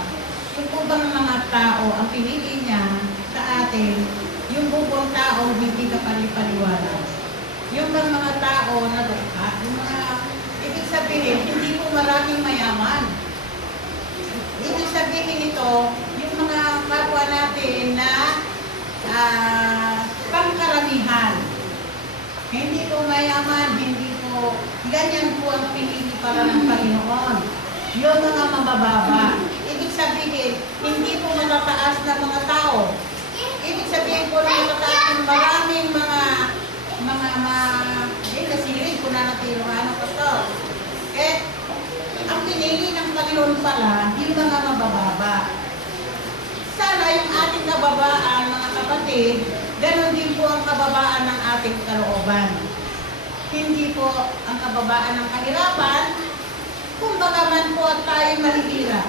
yung po bang mga tao ang pinili niya sa atin, yung bubong tao hindi ka palipaliwala. Yung bang mga tao na dukha, yung mga, ibig sabihin, hindi po maraming mayaman. Ibig sabihin ito, yung mga kapwa natin na pangkaramihan. Hindi po mayaman, hindi po, ganyan po ang pinili para ng Panginoon. Yung mga mabababa. Ibig sabihin, hindi po matataas na mga tao. Ibig sabihin po na matataas ng maraming nasirin, kung nanatilo ano pastor. Eh, ang pinili ng Panginoon pala, yung mga mabababa. Sana yung ating kababaan, mga kapatid, ganon din po ang kababaan ng ating kalooban. Hindi po ang kababaan ng kahirapan, kung bagaman po at tayo mahihirap.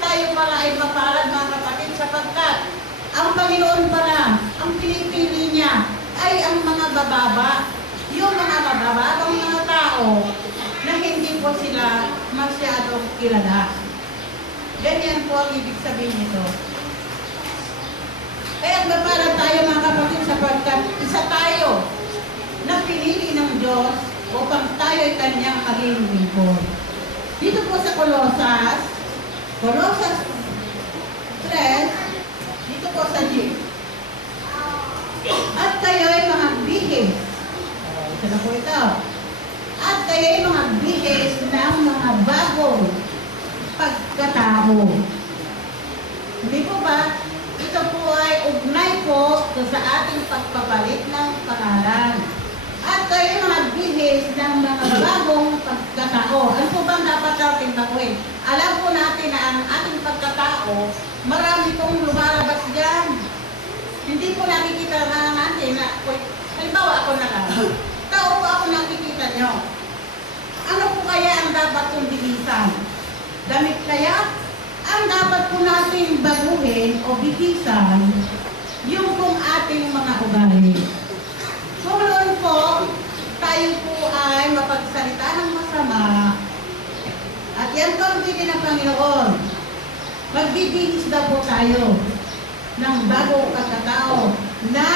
Tayo pala ay mapalad, mga kapatid, sapagkat ang Panginoon pala, ang pinipili niya ay ang mga bababa, yung mga mabababang mga tao na hindi po sila masyadong kilala. Ganyan po ang ibig sabihin nito. Kaya mapalad tayo, mga kapatid, sapagkat isa tayo na pinili ng Diyos upang tayo ay kanyang maging lingkod. Dito po sa Colossus 3, dito po sa G. At kayo ay mga bihis. Ito na po ito. At kayo ay mga bihis ng mga bagong pagkatao. Hindi po ba? Ito po ay ugnay po sa ating pagpapalit ng pangalan. At kayo mga bihis ng mga bagong pagkatao. Ano po bang dapat natin gawin? Alam po natin na ang ating pagkatao, marami pong lumalabas dyan. Hindi po nakikita na natin na, halimbawa ako na lang, tao po ako nakikita nyo. Ano po kaya ang dapat kong bilisan? Damit kaya? Ang dapat po natin baguhin o bihisan, yung pong ating mga ugali. Kung noon po, tayo po ay mapagsalita ng masama, at yan po ang bigay ng Panginoon. Magbibihis daw po tayo ng bagong pagkatao na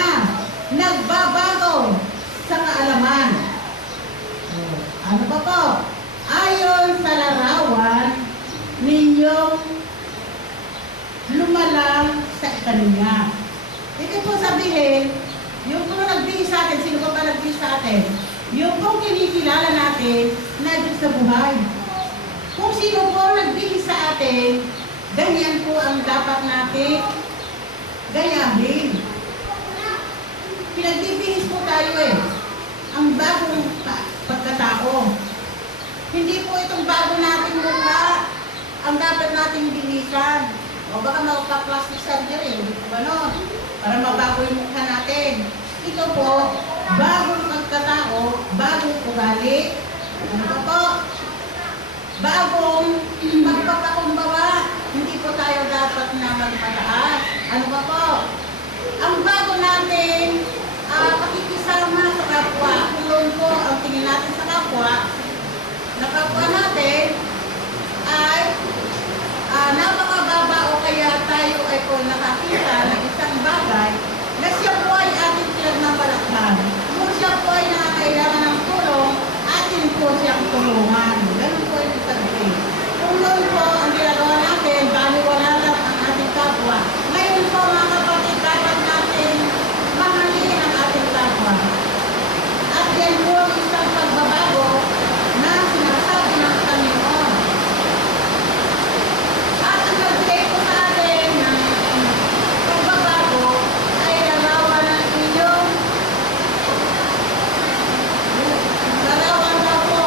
nagbabago sa kaalaman. Ano pa po? Ayon sa larawan ninyong lumalang sa ikalinya. Ito po sabihin, yung kung nagbihis sa atin, sino pa nagbihis sa atin? Yung kung kinikilala natin na Diyos sa buhay. Kung sino po nagbihis sa atin, ganyan po ang dapat natin gayahin. Pinagbibihis po tayo eh. Ang bagong pagkatao. Hindi po itong bago nating mukha ang dapat nating binisan. O baka magpa-plastic surgery, hindi po ba no? Para mabago yung mukha natin. Ito po, bagong pagkatao, bagong ugali. Ano pa po? Bagong magpapakumbaba. Hindi po tayo dapat na magpataas. Ano pa po? Ang bago natin, pakikisama sa kapwa. Kung noon po, ang tingin natin sa kapwa, na kapwa natin ay napakababa o kaya tayo ay po nakakita ng isang bagay na siya po ay ating pinagmamalakhan. Kung siya po ay nakakailangan ng tulong, atin po siyang tulungan. Ganun po yung sabihin. Kung noon po ang ginagawa natin, baliwala lang ang ating kapwa. Ngayon po mga kapatid, dapat natin mahalin ang ating kapwa. At yan po ang isang pagbabago na sinasabi ng Panginoon. At ang nagbigay po sa atin ng pagbabago ay larawan ng inyong larawan na po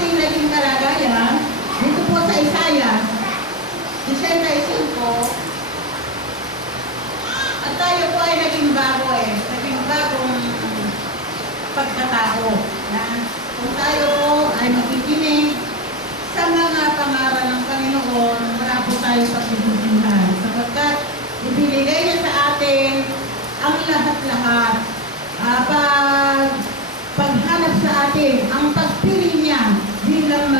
ating naging kalagayan, dito po sa Isaiah, 65, at tayo po ay naging bago naging bagong pagkatao. Kung tayo po ay makikinig sa mga pangaral ng Panginoon, wala po tayo pagbibigyan. Sapagkat ibinigay niya sa atin ang lahat-lahat. Paghanap sa atin, ang pagpili niya bilang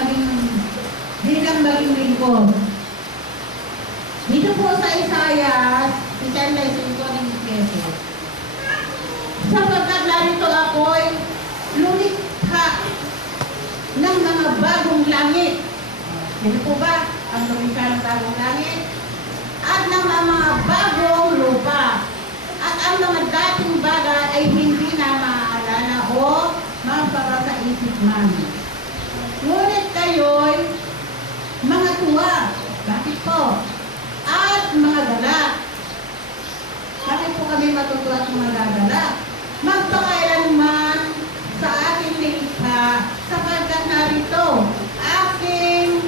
maging lingkod. Dito po sa Isaiah, 65:10. Sapagkat narito ako'y lumikha ng mga bagong langit. Dito po ba ang lumikha ng bagong langit? At ng mga bagong lupa. At ang mga dating bagay ay hindi na maaalala o mapara sa isip man. Ngunit kayo'y mga tuwa. Bakit po? At mga galak. Bakit po kami matutuwa at mga gagalak? Magpakailanman sa aking nilikha, sapagkat narito aking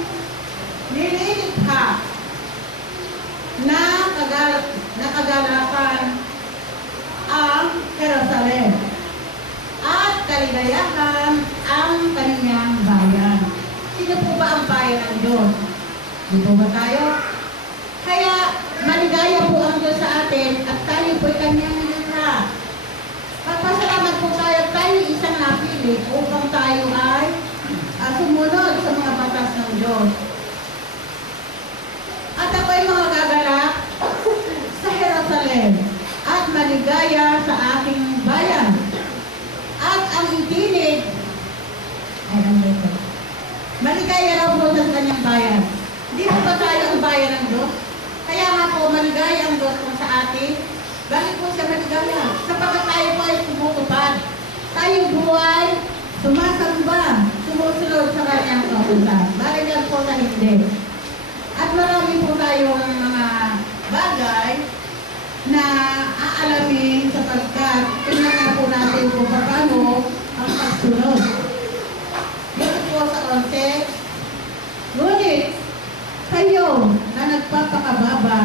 nililikha na kagalakan ang Jerusalem at kaligayahan ang kanyang bayan. Sino po ba ang bayan ng Diyos? Di po ba tayo? Kaya maligaya po ang Diyos sa atin at tayo po'y kanyang nilikha. Magpasalamat po tayo at tayo isang napili upang tayo ay sumunod sa mga batas ng Diyos. At ako'y mga gagalak sa Jerusalem at maligaya sa aking bayan. At ang itinig maligaya raw po sa kanyang bayan. Hindi po ba tayo ang bayan ng Diyos? Kaya nga po maligaya ang Diyos kung sa atin. Bakit po siya maligaya? Sapagkat tayo po ay tumutupad. Tayong buhay, sumasamba, sumusunod sa kanyang kautusan. Bakit yan po sa hindi? At marami po tayong mga bagay na aalamin sapagkat tingnan na po natin kung paano ang pagsunod. Dito po sa kontek, ngunit kayo na nagpapakababa,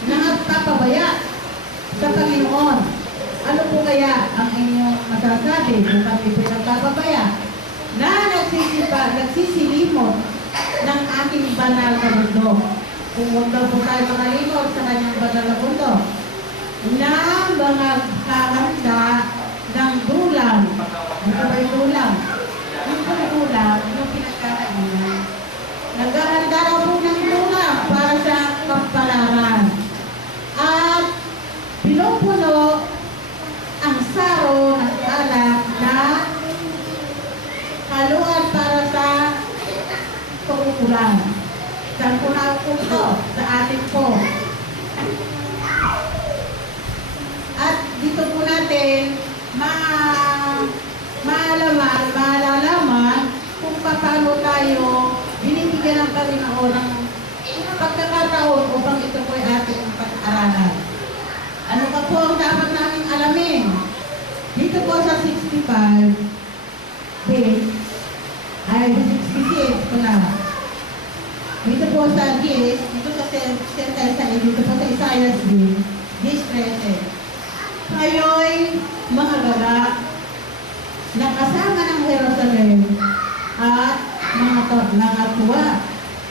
na nagpapabaya sa Panginoon, ano po kaya ang inyong masasabi kung kami po nagpapabaya na nagsisilimot ng ating banal na mundo? Kung huwag daw po tayo makalimot sa kanyang banal na mundo, na mga kakanda ng dulang. Ano ba yung dulang? Yung dulang, yung pinagkakainan. Naghahanda raw po ng dulang para sa kapalaran. At pinupuno ang saro ng alak na haluan para sa tukulan. Saan po nakupunto? Sa atin po. At dito po natin malalaman kung paano tayo binibigyan ng Panginoon ng pagkakataon upang ito po ay ating pag-aralan. Ano pa po ang dapat namin alamin? Dito po sa 65, ay 66 ko na. Dito po sa 10, dito sa dito po sa Isaiah 10:13. Kayo'y mga galak na kasama ng Jerusalem at mga tuwa.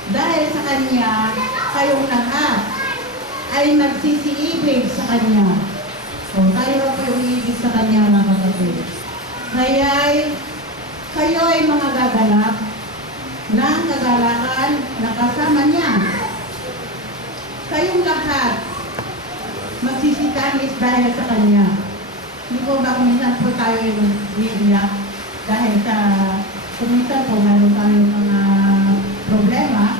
Dahil sa Kanya, kayong lahat ay nagsisiibig sa Kanya. So, tayo po yung iibig sa Kanya, mga kapatid. Kayo ay mga gagalak ng kagalakan na kasama niya. Kayong lahat magsisitamis dahil sa Kanya. Hindi po ba kung minsan po tayo yung iiyak dahil sa kung minsan po meron tayong mga problema,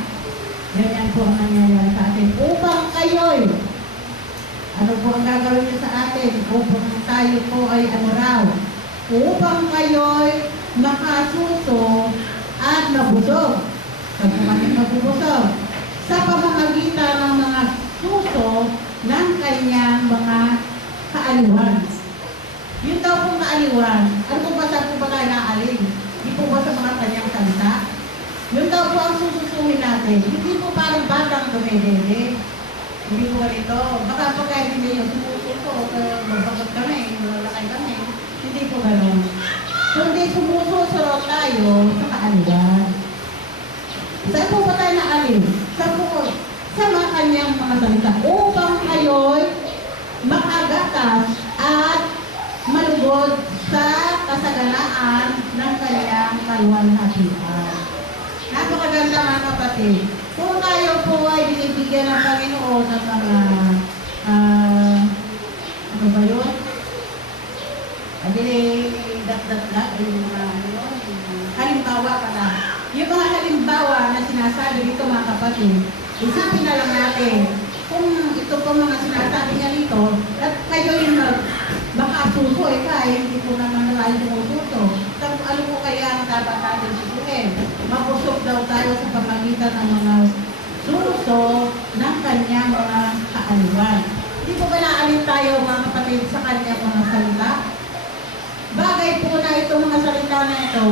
ganyan po ang nangyayari sa atin. Upang kayo'y, ano po ang gagawin niyo sa atin? Upang tayo po ay upang kayo'y makasuso at mabusog. Sabi po kami mabubusog. Sa pamamagitan ng mga suso ng kanyang mga kaaliwan. Yun daw pong kaaliwan. Ano po ba saan po ba tayo naaling? Di natin. Hindi po parang batang dumidede. Hindi po ganito. Baka pagka hindi yung sumusuko, mabagot kami, malalakay kami. Hindi po gano'n. Kundi sumususurot tayo sa kaaliwan. Saan po ba tayo naalin? Sa mga kanyang mga salita upang kayo'y makagatas at malugod sa kasaganaan ng kanyang kaluwalhatian. Napakaganda mga kapatid. Kung tayo po ay binibigyan ng Panginoon ng mga ano ba yun? Dat yung mga halimbawa pala. Yung mga halimbawa na sinasabi dito mga kapatid, isipin na lang natin kung ito po mga sinasabi niya dito at kayo yung makasuso hindi po naman tayo sumususo. Ano po kaya ang dapat natin susuhin? Mapusok daw tayo sa pamagitan ng mga suso ng kanyang mga kaaliwan. Hindi po ba naalin tayo mga kapatid sa kanyang mga salita? Bagay po na itong mga salita na ito,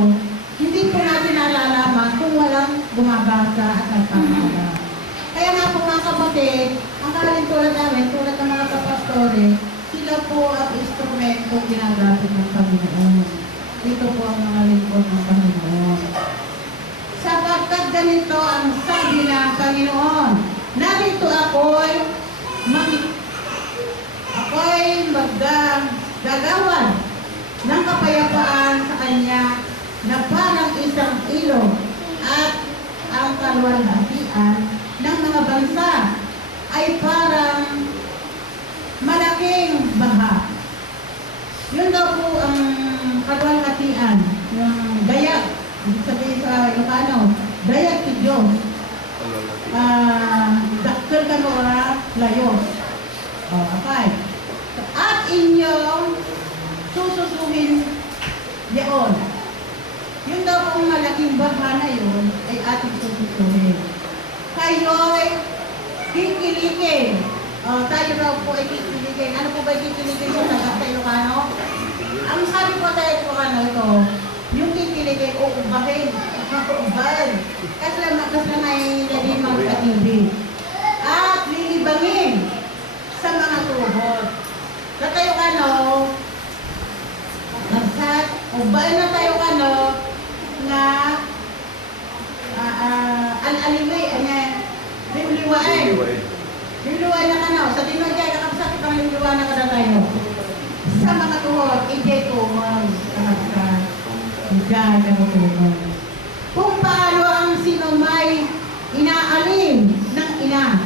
hindi po natin nalalaman kung walang bumabasa at nagpapala. Kaya nga po mga kapatid, ang kalintulad namin, tulad ng mga kapastore, sila po ang instrumento ginagamit ng Panginoon. Ito po ang mga lingkod ng Panginoon. Sapagkat ganito ang sabi ng Panginoon, narito ako'y maggagawan ng kapayapaan sa kanya na parang isang ilog at ang kaluwalhatian ng mga bansa ay parang malaking baha. Yun daw po ang kaluwalhatian, yung dayag, ibig sabihin sa Ilocano, dayag si Diyos. Daktil ka mo layos. Okay. At inyong sususuhin yaon. Yun daw pong malaking baha na yun ay ating sususuhin. Kayo'y kikiligin. Tayo raw po ay kikiligin. Ano po ba kikiligin sa taga sa Ilocano? Ang sabi po sa Ilocano ito, yung kikiligin, uubahin. Uubahin. Kasi lang ay naging magkatibig. At lilibangin sa mga tuhod. Na tayo ubahin na tayo na al-alimay, limliwain. Limliwain na sa dinoy kaya kakapsat itong limliwain na kada tayo. Sa mga tuhod, hindi tumang kakapsat. Diyan ka tumang. Kung paano ang sino may inaalim ng ina.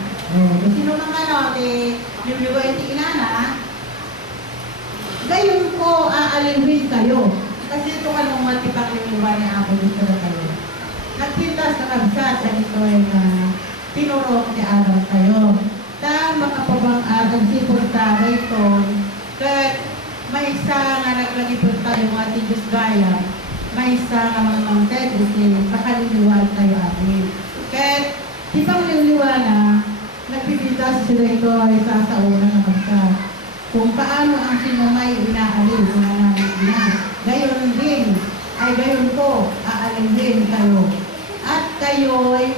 Sino ng limliwain ti ina na, gayon ko aalimhin kayo. Kasi ito kanong matipang limliwain ni ako dito na kayo. Nagpintas na kabsat at ito ay tinurok ni Adam kayo. Makapabang Adam si Purta ito. Kahit may isa nga naglagipot tayo ng ating Diyos gaya, may isa nga mga mangted, pakaliliwan tayo atin. Kahit tipang liliwan na, nagpipintas sila ito ay sasauna ng kabsat. Kung paano ang sinumay inaalin na gayon din ay gayon ko aalin din kayo at kayo'y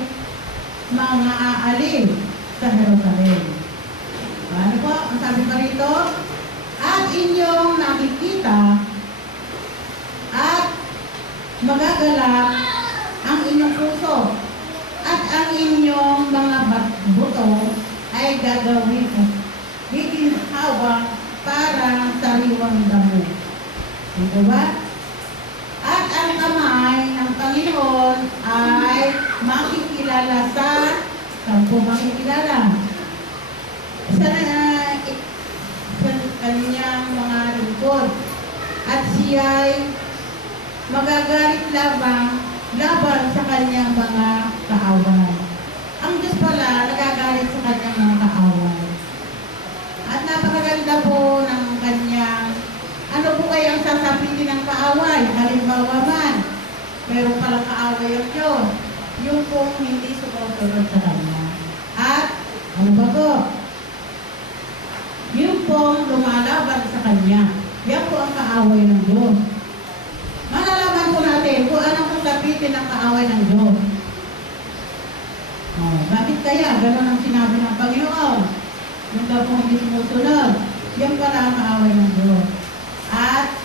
mga aalin sa Jerusalem. Ano po? Ang sabi pa rito? At inyong nakikita at magagalak ang inyong puso at ang inyong mga buto ay gagawin giginhawa parang sariwang damo. Ito ba? At ang kamay ng Panginoon ay makikilala sa makikilala sa kanyang mga lingkod. At siya'y magagalit laban sa kanyang mga kaaway. Ang Diyos pala nagagalit sa kanyang mga kaaway. At napakaganda po ng kanyang, ano po kaya ang sasabihin ng kaaway? Halimbawa man, meron palang kaaway ang Diyos, yung pong hindi sumusunod sa kanya. At, ano ba po? Yung pong lumalaban sa kanya. Yan po ang kaaway ng Diyos. Malalaman po natin kung anong sasabihin ng kaaway ng Diyos. kaya gano'n ang sinabi ng Panginoon. Yung daw kung hindi sumusunod, yan pala ang kaaway ng Diyos. At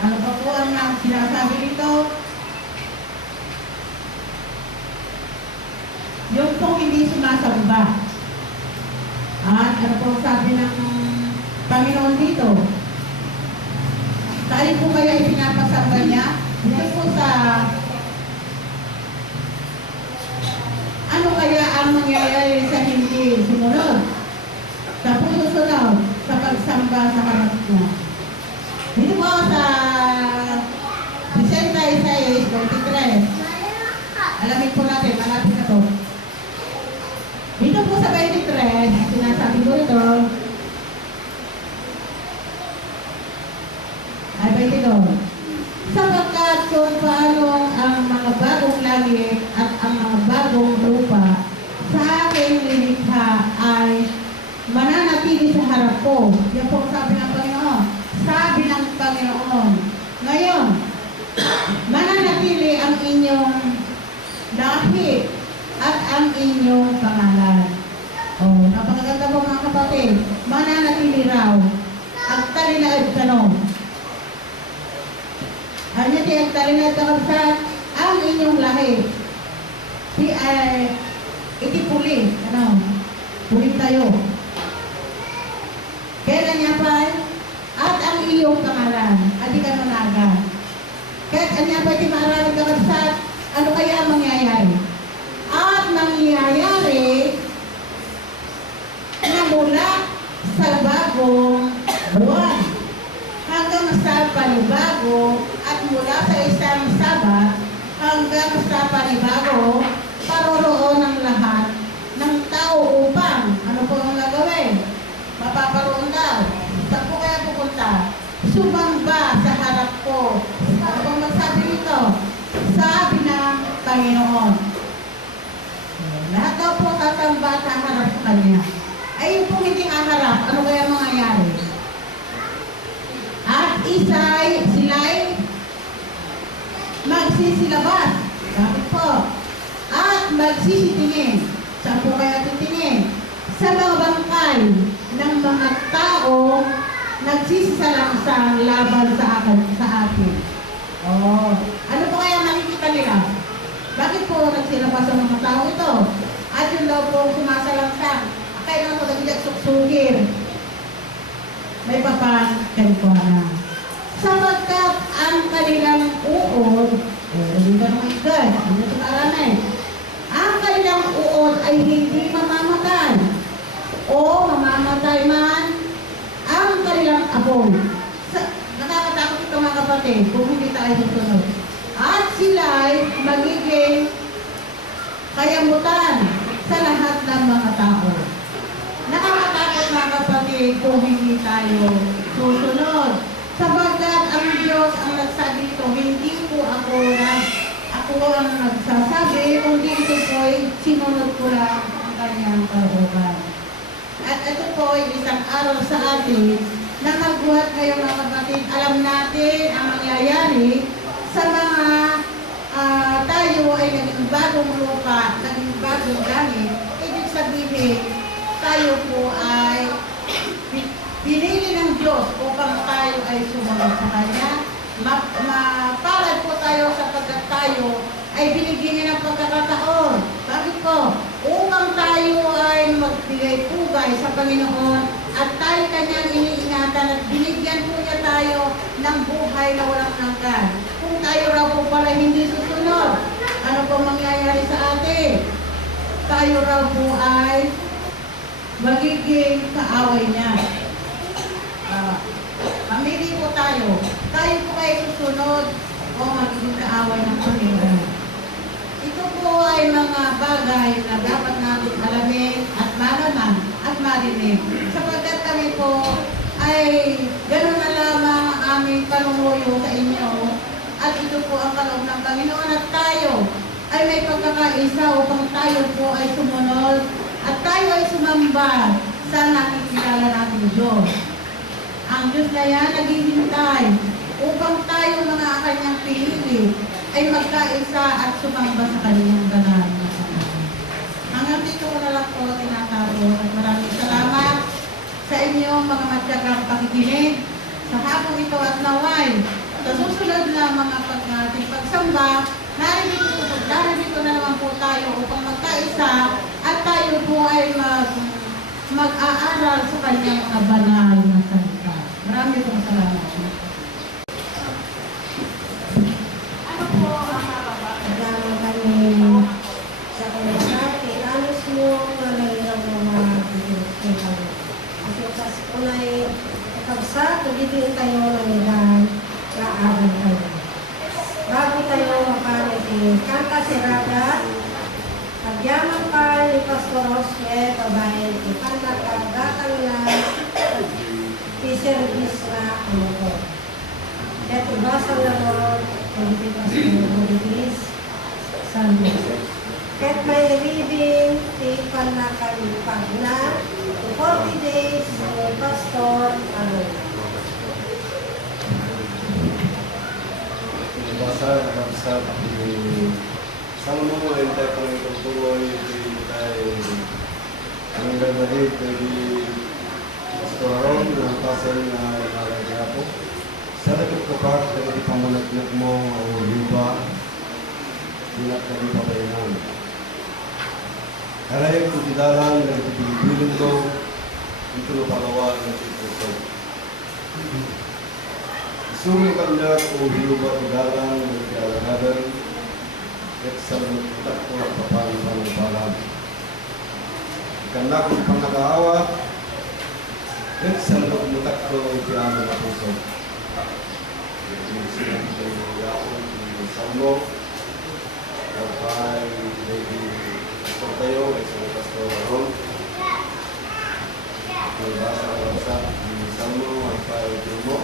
ano pa po ang sinasabi dito? Yung pong hindi sumasamba. At ano po sabi ng Panginoon dito? Tayo po kaya ipinapasamba niya? Dito po sa ano kaya ang mangyayari sa hindi sumunod? Sa susunod, sa pagsamba sa harap niya. Dito po sa 66, 23. Alamin po natin, malapit na to. Dito po sa 23, sinasabi ko ito, ay 22. Sapagkat kung paano ang mga bagong langit at ang mga bagong lupa sa aking lilikha ay mananatili sa harap ko. Yan po ang sabi ng Panginoon. Sabi ng Panginoon. Ngayon, mananatili ang inyong lahi at ang inyong pangalan. Oh, napakaganda po mga kapatid. Mananatili raw. Ang talinaid tanong. Hanya tiyak talinaid kakabsat ang inyong lahi. Itipuli. Ano? Pulit tayo. Kaya niya pa at ang iyong pangalan. Adi ka managa. Kaya niya pa maraming kakabsat. Ano kaya ang mangyayari? At mangyayari na mula sa bagong buwan hanggang sa panibago at mula sa isang Sabat hanggang sa panibago paroroon ng lahat ng tao upang ano po ang gagawin? Mapaparoon daw. Saan po kaya pupunta? Sumamba sa harap ko. Ano pong magsabi nito? Sabi ng Panginoon. Lahat daw po tatamba sa harap sa Kanya. Ay yung pong hindi haharap, ano kaya mangyayari? At sila'y magsisilabas. Bakit po? At magsisitingin. Saan po kaya titingin? Sa mga bangkay ng mga tao nagsisalangsang laban sa atin. Oh, ano po kaya nakikita nila? Bakit po nagsilabas ang mga tao ito? At yun daw po sumasalangsang. Kaya mo nagiging suksugin. May papan, kanikuana. Sapagkat ang kanilang uod, hindi ka naman ikad, hindi ito karanay. Ang kanilang uod ay hindi mamamatay. O mamamatay man ang kanilang apoy. Nakakatakot ito mga kapatid kung hindi tayo susunod. At sila'y magiging kayamutan sa lahat ng mga tao. Nakakatakot mga kapatid kung hindi tayo susunod. Sapagkat ang Diyos ang nagsabi ito, hindi po ako ang nagsasabi, kundi ito po'y sinunod ko lang ang kanyang kalooban. At ito po ay isang araw sa atin na magbuhat kayo mga kapatid. Alam natin ang mangyayari sa mga tayo ay naging bagong lupa, naging bagong langit. Ibig sabihin, tayo po ay pinili ng Diyos upang tayo ay sumunod sa Kanya. Mapalad po tayo sapagkat tayo ay binigyan niya ng pagkakataon. Bakit po? Upang tayo ay magbigay pugay sa Panginoon at tayo Kanyang iniingatan at binigyan po niya tayo ng buhay na walang hanggan. Kung tayo raw po pala hindi susunod, ano po mangyayari sa atin? Tayo raw po ay magiging kaaway niya. Mamili po tayo. Tayo po kayo susunod o magiging kaaway ng Panginoon. Ito po ay mga bagay na dapat natin alamin at malaman at marinig. Sapagkat kami po ay gano'n na lamang ang aming panunguyo sa inyo. At ito po ang kaloob ng Panginoon at tayo ay may pagkakaisa upang tayo po ay sumunod at tayo ay sumamba sa nakikilala natin Diyos. Ang Diyos na yan naghihintay upang tayo mga kanyang pinili ay magkaisa at sumamba sa kanyang banal na pangalan. Hanggang dito ko na lang po tinatapos. At maraming salamat sa inyong mga matyagang pakikinig sa hapong ito at naway. Sa susunod na mga ating pagsamba, narito na naman po tayo upang magkaisa at tayo po ay mag-aaral sa kanyang mga banal na salita. Maraming pong salamat. Ano po ang mababa? Kasama kami sa kanila. Kailangan mo na nalirang mga pinagkakalo. Kasi sa unay kapsa, tugitin tayo ng ilan kaaral tayo. Bago tayo mapanitin, kanta si Raga, pagyaman pa ni Pastor Josue, babae, ikanta ka, datang na i-service na ano ko. Kaya tubasa na Lord, hindi Pastor Rodriguez, Sunday. Kahit may reading, tipan na kalipag na 40 days ni Pastor Aaron. Basa ang sa sama mo ay tayo pang itutuloy tayo ang gagawin pwede pastoron ng pasal na nalagay po. Sa lagot ko pa, pwede pamunat-nat mo o liba, dinat na liba pa inan. Karayang kutidaran, nagpipilibilin ko, ito na palawan ng ito. Suruh kandak o hiubat dalam berjalan eksalut takwa papang palang kandak pangagawa eksalut mutakko tiang na puso silang yaon di salmo kapay dari tayo eksalut pastor bahasa di salmo kapay tumo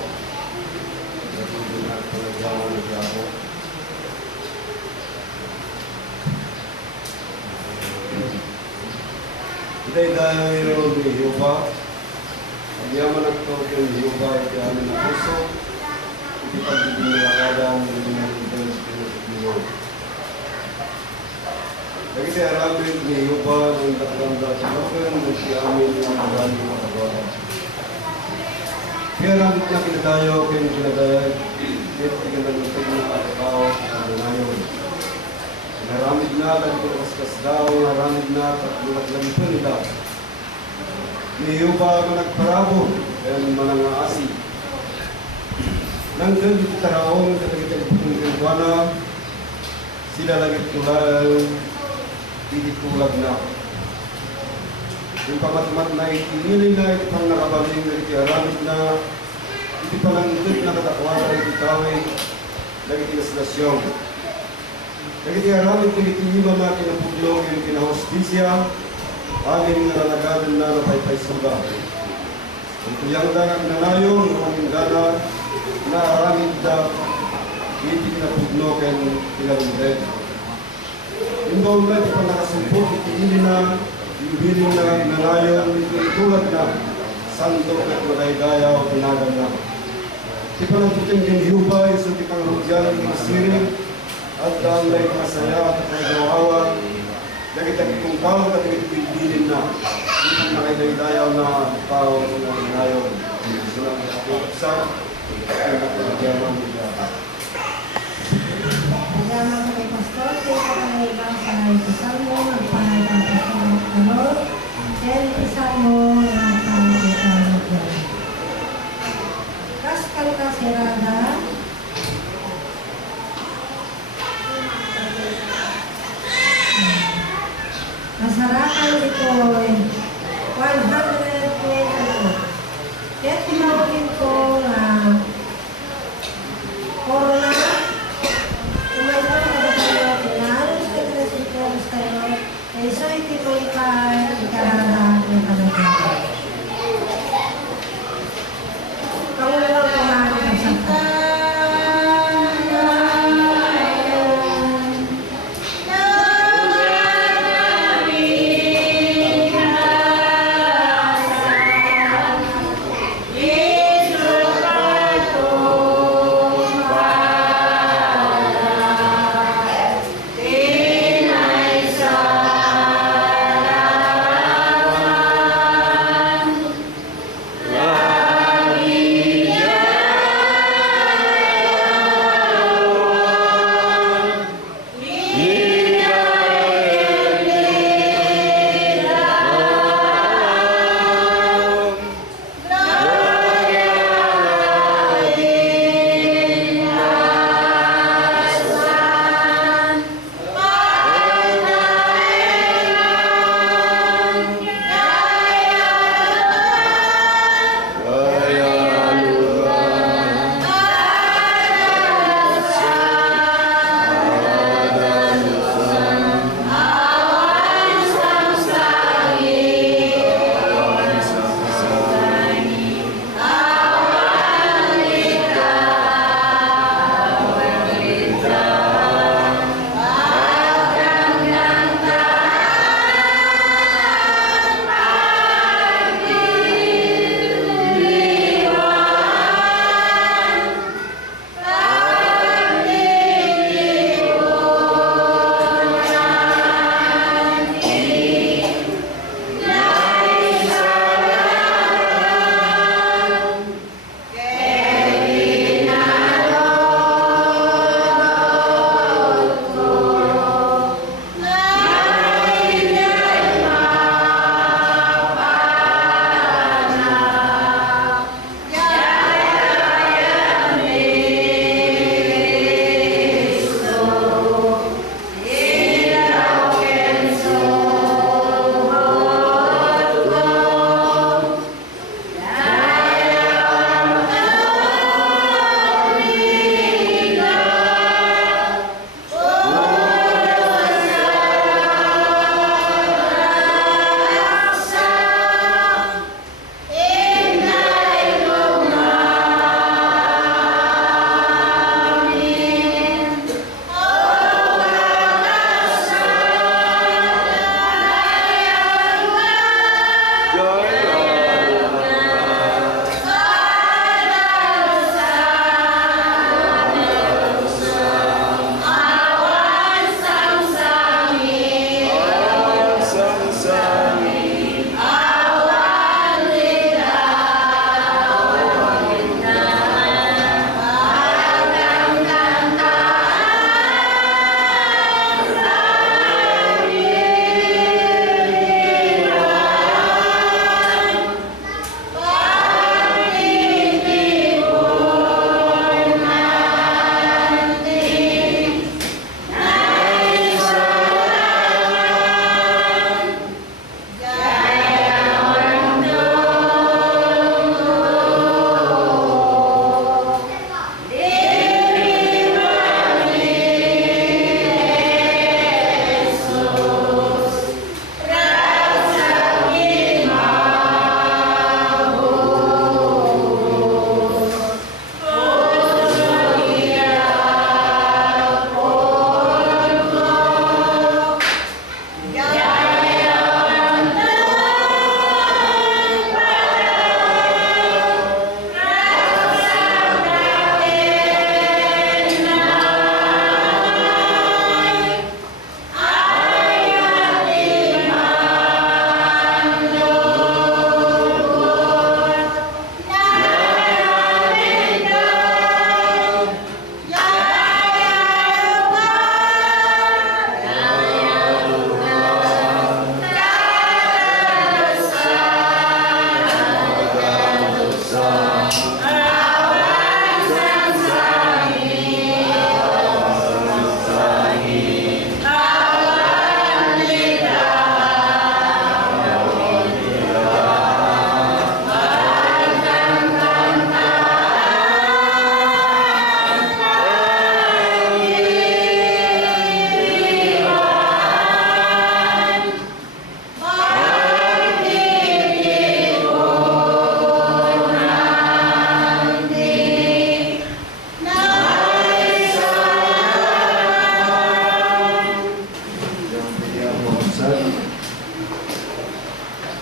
dengan pengajaran Jawa. Dahil ni Yehova, pagyaman ang token ni Yehova ay kami na puso, hindi pagdidinilakadan ng Diyos Pinoy. Lagi sa Arabin ni Yehova ng kataganda sa token na si amin ang magani ng kagawa. Kaya lang na kinadayo, kaya kinadayo, kaya kinadayo na tao sa nanayon. Naramid na, kaya kinakaskas daw, naramid na, at bulaglang ito nila. Niyo ba nagparabo, kaya manangaasi. Nandun dito taraon, katagitan putong kintuana, sila lagi tulad, hindi tulag na. Yung pamatmat na itinili na, ito pang nakabaling na itiaramid na, ito palang ito nakatakwaran, ito tawin, lagi tinaslasyon. Lagi itiaramid, tinitiniba natin ang puglong yung kinahostisya, aming nalagadan na napaypay suga. Ang tuyang dagat na nayon, aming gana, na aramid na, hindi kinapugno kaya pinarunded. Yung doon na ito pang nakasumpok, itinili na, yung na nanayon, tulad na santo at madaydayaw, tinagan na. Di pa ng puting ginhubay, so di pang rugyan ng siring, at dahil na masaya at nagawawa, nagitag itong pao at nagitagilin na. Di pang nakaydayaw na tao na nanayon. Sulang nakapuksa, at nagtagyaman nila. Kasama kami Pastor, kaya kami ibang sa Salmo, nagpahayang Pastor Aaron, kaya Salmo, nagpahayang Pastor. Kaskal ka si Raga, masarakan dito 122. Kaya tinawagin ko na corona, umayos ka ba tayo, tinalos ka na si Paulus tayo, ay so iti mo ikarara ng kalagay. Pangulang ang kumain ng santa. Yeah.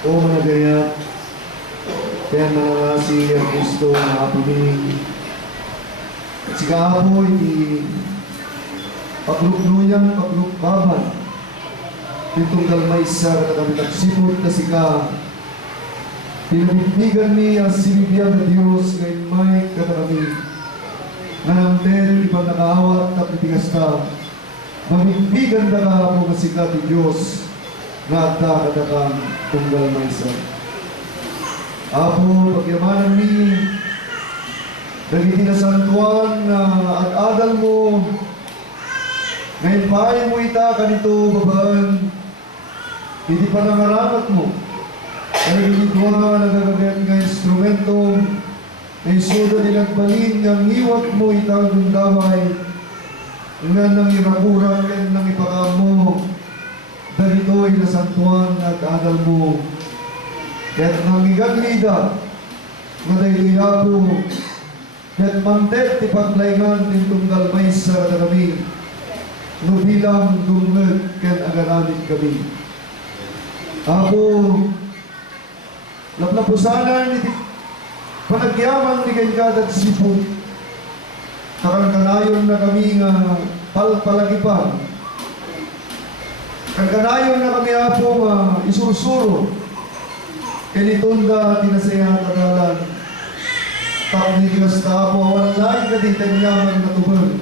O managayat, kaya manangasi ang Kristo na apiling. Si Kaapo, iti paglukluyan, paglukbaban. Itong galmay sa kami nagsipot na sika. Pinabigbigan niya ang sinibiyang na Diyos ngayon may katakami. Nanamden, ibang nakaawat at itigas ka. Mamigbigan na ka po na sika ni Diyos na katakang tunggal may sa. Apo, pagyamanan ni dagiti na santuan na ad-adal mo. Ngayon pahay mo ita kanito, babaan. Hindi pa nangaramat mo. Ay ginagawa nga nagagagayat nga instrumento na isuda nilagbalin ng iwat mo itang dundaway nga nang irakurang yan nang ipakam mo dalito'y nasantuan at adal mo. Kaya't nang igaglida nga dahil ihapo kaya't mantet ipaglayngan din tunggal may sa kami no bilang dumag kaya't agaramit kami. Ako laplapusanan iti panagyaman ni kayong sipot. Nakangkanayon na kami nga palpalagipan. Kangkanayon na kami apo nga isursuro. Kinitunda tinasaya tagalan. Tapos kasta apo awan lain ka din tanyaman na tubag.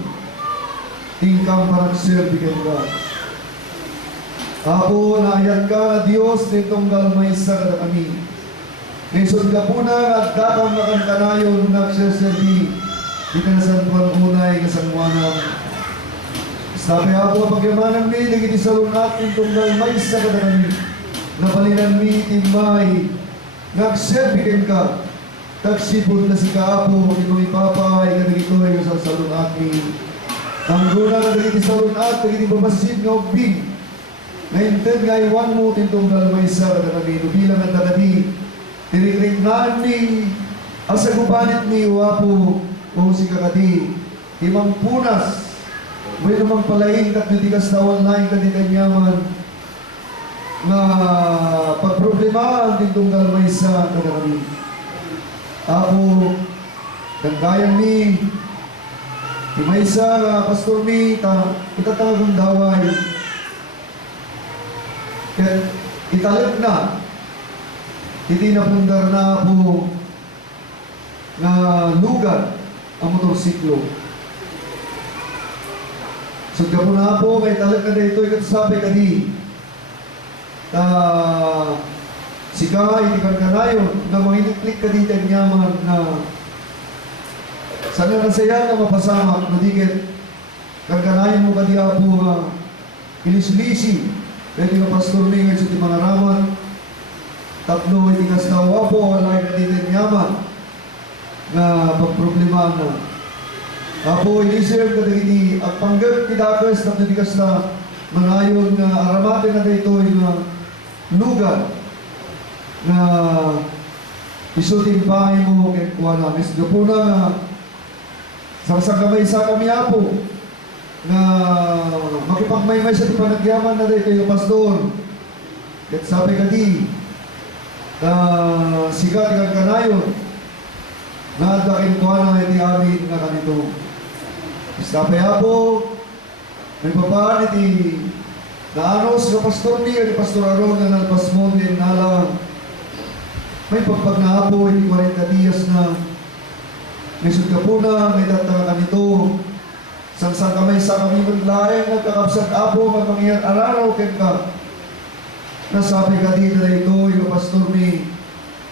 Tingkang parang serbigan ka. Apo naayat ka na Diyos nitong galmay sa kada kami. Ngayon ka po na at dakang nakangkanayon nagsasabi di ka nasantuan unay kasangwanang. Sabi ako pagyamanan mi nagiti salunat nitong galmay sa kada kami. Napalinan mi timbay nagserbikin ka. Tagsipod na si kaapo kino'y papay ka nagito'y kasasalunat mi. Ang guna na nagiti salunat nagiti babasid nga ubing. Ngayon nga iwan mo tintong galmay sa kadakami, bilang ang takadi, tirikriknaan ni, asagubanit ni wapo, o si kakadi, imang punas, may namang palaing kat nitigas na online kanikanyaman, na pagproblemahan tintong galmay sa kadakami. Ako, kanggayan ni, imaysa, pastor ni, itatangagong daway, kaya italag na, hindi na pundar na po na lugar ang motorsiklo. So ka po na po, may talag na dito, sabi ka di, sika, hindi ka kanayon, na manginiklik ka dito ang yaman na sana nasaya na mapasamak, nadigit, kaganayon mo ka di po, ilis-lisi, kaya di ka pastor ni ngayon sa mga ramat. Tatlo, hindi ka sa wapo, wala ka dito yaman na pagproblema na. Apo, inisip ka dito, ang panggap kidakas na hindi ka sa manayon na aramatin na dito yung lugar na isutin pahay mo kaya kuha na. Misdo po na sa kamay sa kami apo na makipagmaymay sa panagyaman na dito yung pastor. At sabi ka di, sigat kang kanayon, na dakin ko na hindi amin na kanito. Sabi po, may babaan iti, na anos na pastor niya, ni Pastor Aron na nalpasmon din nalang, may pagpagnapo, iti 40 diyas na, may sud ka po na, may tatanga kanito, sang kamay sa kami maglaeng nagkakapsat apo magmangyan araraw ken ka. Nasabi ka dito na ito, yung pastor ni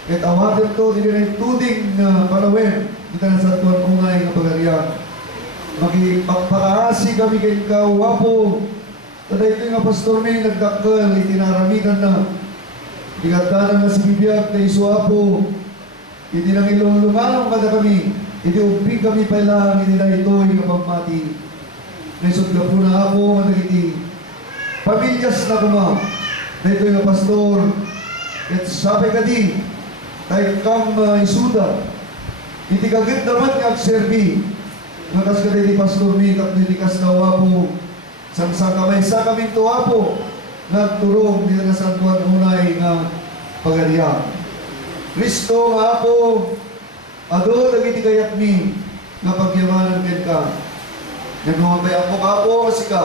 kahit awatin to, hindi na tuding na panawin dito na sa tuwan unay na pagariyan. Magpakaasi kami kay kawapo. Tada ito yung pastor ni nagdakkel, itinaramitan na. Digatanan na si bibiyag na isuapo. Hindi nang ilulunganong kada kami. Hindi uping kami pailang, hindi na ito yung pagmati. Naisod ka po na ako, managiti. Pamilyas na kuma. Dito yung pastor. At sabi ka di, tayo kang isuda. Hindi kagit naman nga serbi. Nakas ka di pastor ni, katnilikas na wapo. Sang kamay sa kaming tuwapo. Nagturong, hindi na santuan unay nga pagarihan. Kristo nga po, ado dagiti kayat mi, nga pagyamanan ken ka. Nagmamabay ako ka po kasi ka.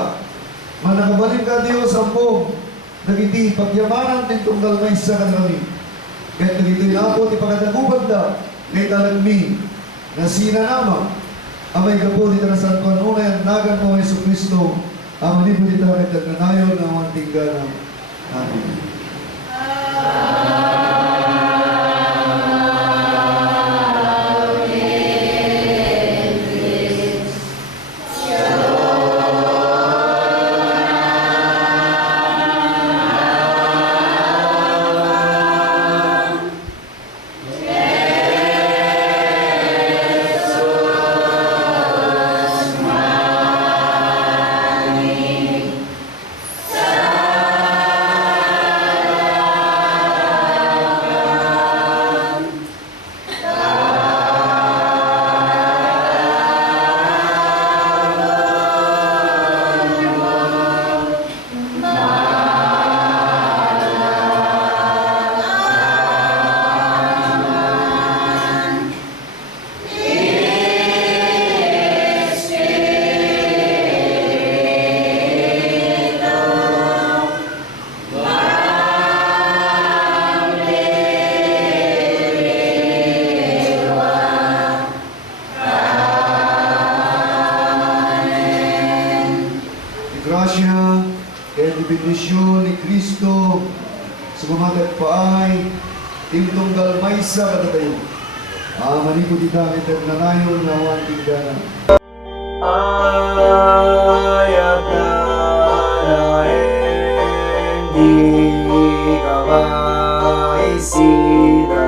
Manakabalin ka Diyos ampo, dagiti pagyamanan din tunggal may isa ka kami. Kahit dagiti na po, ti pagkatagubad na, kay talagmi, na sinanama, amay ka po dito na San Juan Unay, nagan mo Yesu Kristo, ang manipo dito na nagnanayon ng mga tingganan. Amen. Grasya, kaya benedisyon ni Kristo sa mga paay, tingtong galmaysa katatayo. Manipo di kami nagnanayon na awan tingganan. Ayat na hindi ka maisira.